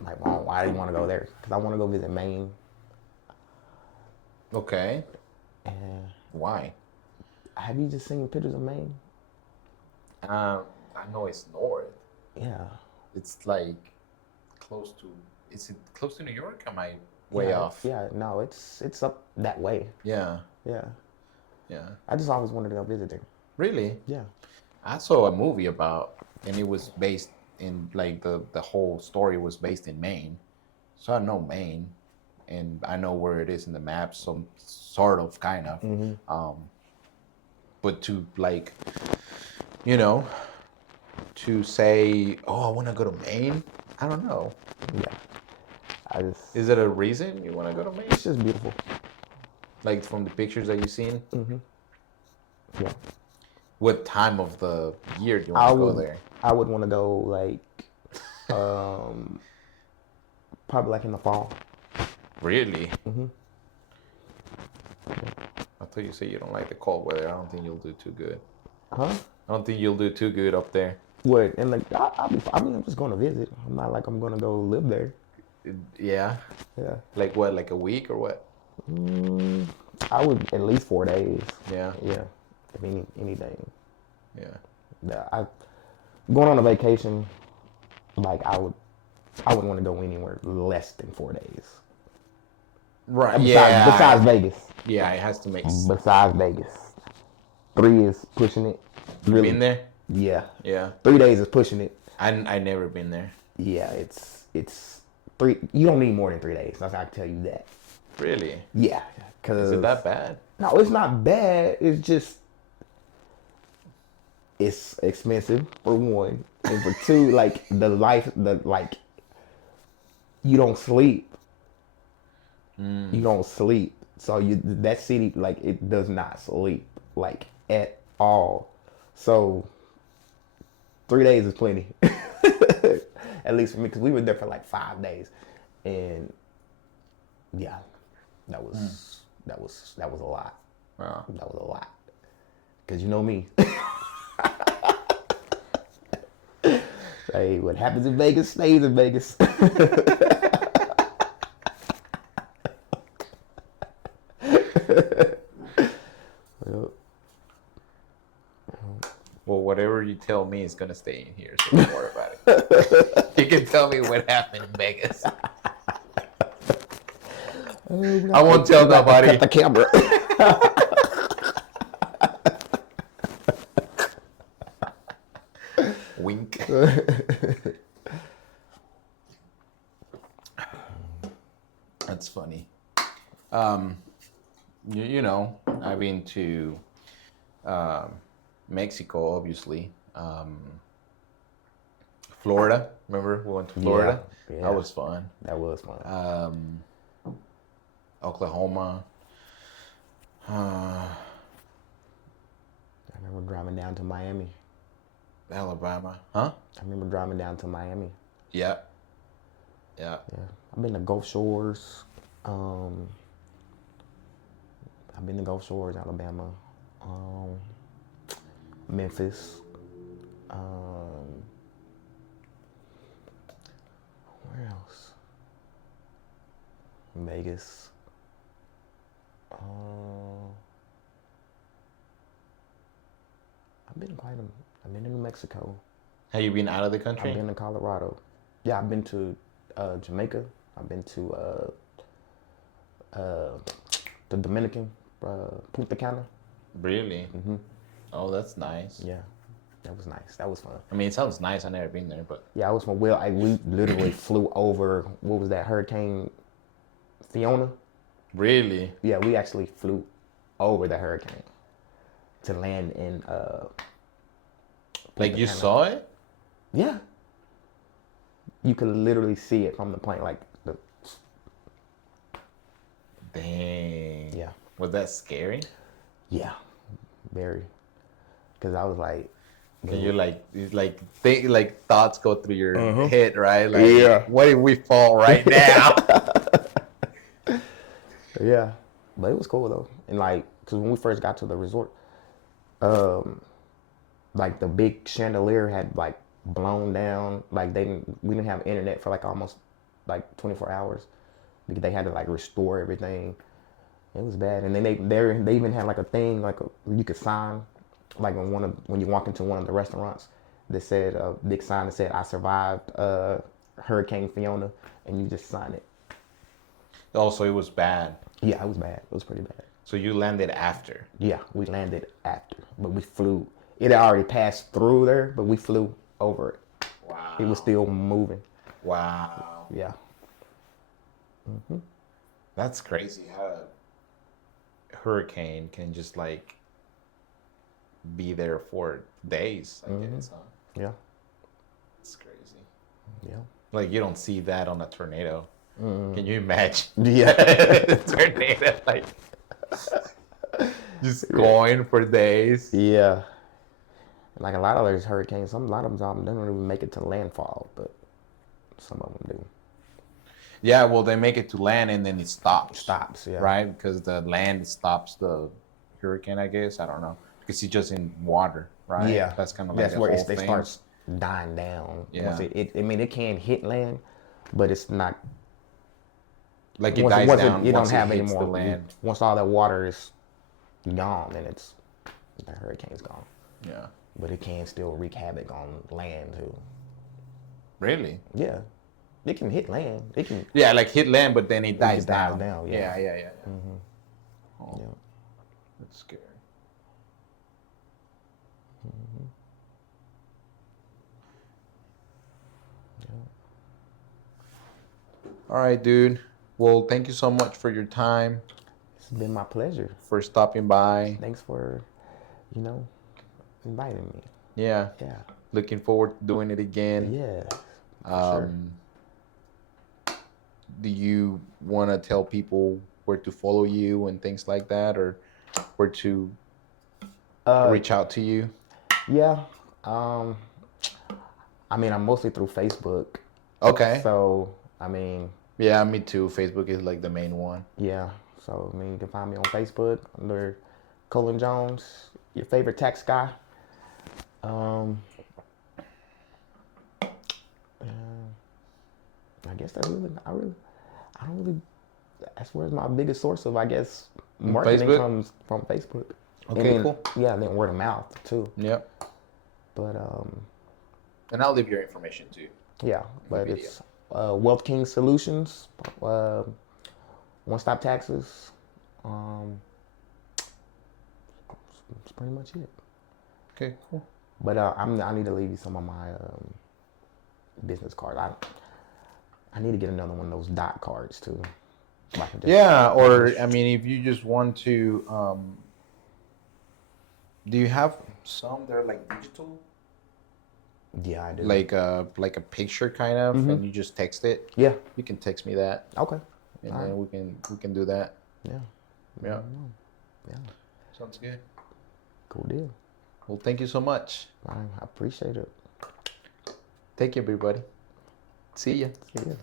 well, why do you want to go there? Because I want to go visit Maine. Okay. And why? Have you just seen pictures of Maine? I know it's north. Yeah. It's like close to. Is it close to New York? Am I way Yeah, off? Yeah, no, it's up that way. Yeah. Yeah. Yeah. I just always wanted to go visit there. Really? Yeah. I saw a movie about, and it was based in like the whole story was based in Maine, so I know Maine, and I know where it is in the map, some sort of, kind of. But to like, you know, to say, oh, I want to go to Maine. I don't know. Yeah. I just Is it a reason you want to go to Maine? it's just beautiful. Like from the pictures that you've seen? Yeah. What time of the year do you I want to go would there? I would want to go like probably like in the fall. Really? I thought you said you don't like the cold weather. I don't think you'll do too good. Huh? I don't think you'll do too good up there. What? And like I'm just going to visit. I'm not like I'm going to go live there. Yeah? Yeah. Like what? Like a week or what? I would at least 4 days. Yeah. Yeah. If anything. Yeah. Yeah. Going on a vacation, like I wouldn't want to go anywhere less than 4 days. Right. Besides Vegas. Yeah, it has to make. Besides Vegas. 3 is pushing it. Really. Been there? Yeah. Yeah. 3 days is pushing it. I never been there. Yeah, it's 3. You don't need more than 3 days. That's how I can tell you that. Really? Yeah, because Is it that bad? No, it's not bad. It's just it's expensive for one, and for two, like you don't sleep. You don't sleep. So that city, like, it does not sleep, like, at all. So 3 days is plenty. At least for me, because we were there for like 5 days, and yeah, that was a lot. Wow. That was a lot. Because you know me. Hey, what happens in Vegas stays in Vegas. Well, whatever you tell me is gonna stay in here, so don't worry about it. You can tell me what happened in Vegas. I won't tell nobody. Cut the camera. Wink. That's funny. You know, I've been to Mexico, obviously. Florida. Remember we went to Florida? Yeah. That was fun. That was fun. Oklahoma. I remember driving down to Miami. Alabama. Huh? I remember driving down to Miami. Yeah. Yeah. Yeah. I've been to Gulf Shores. I've been to Gulf Shores, Alabama. Memphis. Where else? Vegas. I've been to New Mexico. Have you been out of the country? I've been to Colorado. Yeah, I've been to Jamaica. I've been to the Dominican, Punta Cana. Really? Mm-hmm. Oh, that's nice. Yeah, that was nice. That was fun. I mean, it sounds nice. I've never been there, but Yeah, I was from we literally flew over. What was that? Hurricane Fiona. really, Yeah, we actually flew over the hurricane to land in. like you Cana. saw it? Yeah. You could literally see it from the plane, like the. Dang. Yeah. Was that scary? Yeah, very. Because I was like. And you're like, it's like thoughts go through your head, right? Like, Yeah. what if we fall right now? Yeah, but it was cool though, and like, cause when we first got to the resort, like the big chandelier had like blown down. Like we didn't have internet for like almost like 24 hours because they had to like restore everything. It was bad, and then they even had like a thing like you could sign, like when you walk into one of the restaurants, that said a big sign that said "I survived Hurricane Fiona," and you just sign it. Also, it was bad. Yeah, it was bad. It was pretty bad. So you landed after. Yeah, we landed after, but we flew. It had already passed through there, but we flew over it. Wow. It was still moving. Wow. Yeah. That's crazy how a hurricane can just like be there for days, I guess. Huh? Yeah. It's crazy. Yeah. Like you don't see that on a tornado. Can you imagine? Yeah. A tornado like just going for days. Yeah. Like a lot of those hurricanes, a lot of them they don't even make it to landfall, but some of them do. Yeah, well, they make it to land and then it stops. Stops, yeah. Right? Because the land stops the hurricane, I guess. I don't know. Because it's just in water, right? Yeah. That's kind of like that's the where whole it thing. starts dying down. Yeah. Once I mean, it can hit land, but it's not. Like it Once, dies once down you once don't have it any hits more the land. Once all that water is gone, then the hurricane's gone. Yeah. But it can still wreak havoc on land too. Really? Yeah, it can hit land. It can. Yeah, like hit land, but then it dies dies down. down, yeah. Yeah. Oh, Yeah. that's scary. All right, dude. Well, thank you so much for your time, It's been my pleasure. for stopping by. Thanks for, inviting me. Yeah. Yeah. Looking forward to doing it again. Yeah. Sure. Do you want to tell people where to follow you and things like that, or where to reach out to you? Yeah. I mean, I'm mostly through Facebook. Okay. So, I mean, Yeah, me too. Facebook is like the main one. yeah. So, I mean, you can find me on Facebook under Colin Jones, your favorite tax guy. I guess that's really, I don't really, that's where my biggest source of, I guess, marketing Facebook? comes from Facebook. Okay, And then, cool. Yeah, and then word of mouth too. Yep. But, And I'll leave your information too. yeah, but video. it's Wealth King Solutions, One Stop Taxes. That's pretty much it. Okay, cool. But I need to leave you some of my business cards. I need to get another one of those dot cards too. So I can just- Yeah, or I mean, if you just want to, do you have some that are like digital, Yeah, I do. like a picture kind of, and you just text it? Yeah. You can text me that, Okay. and All then we can do that. Yeah. Yeah, Yeah. sounds good. Cool deal. Well, thank you so much. I appreciate it. Thank you, everybody. See ya. See ya.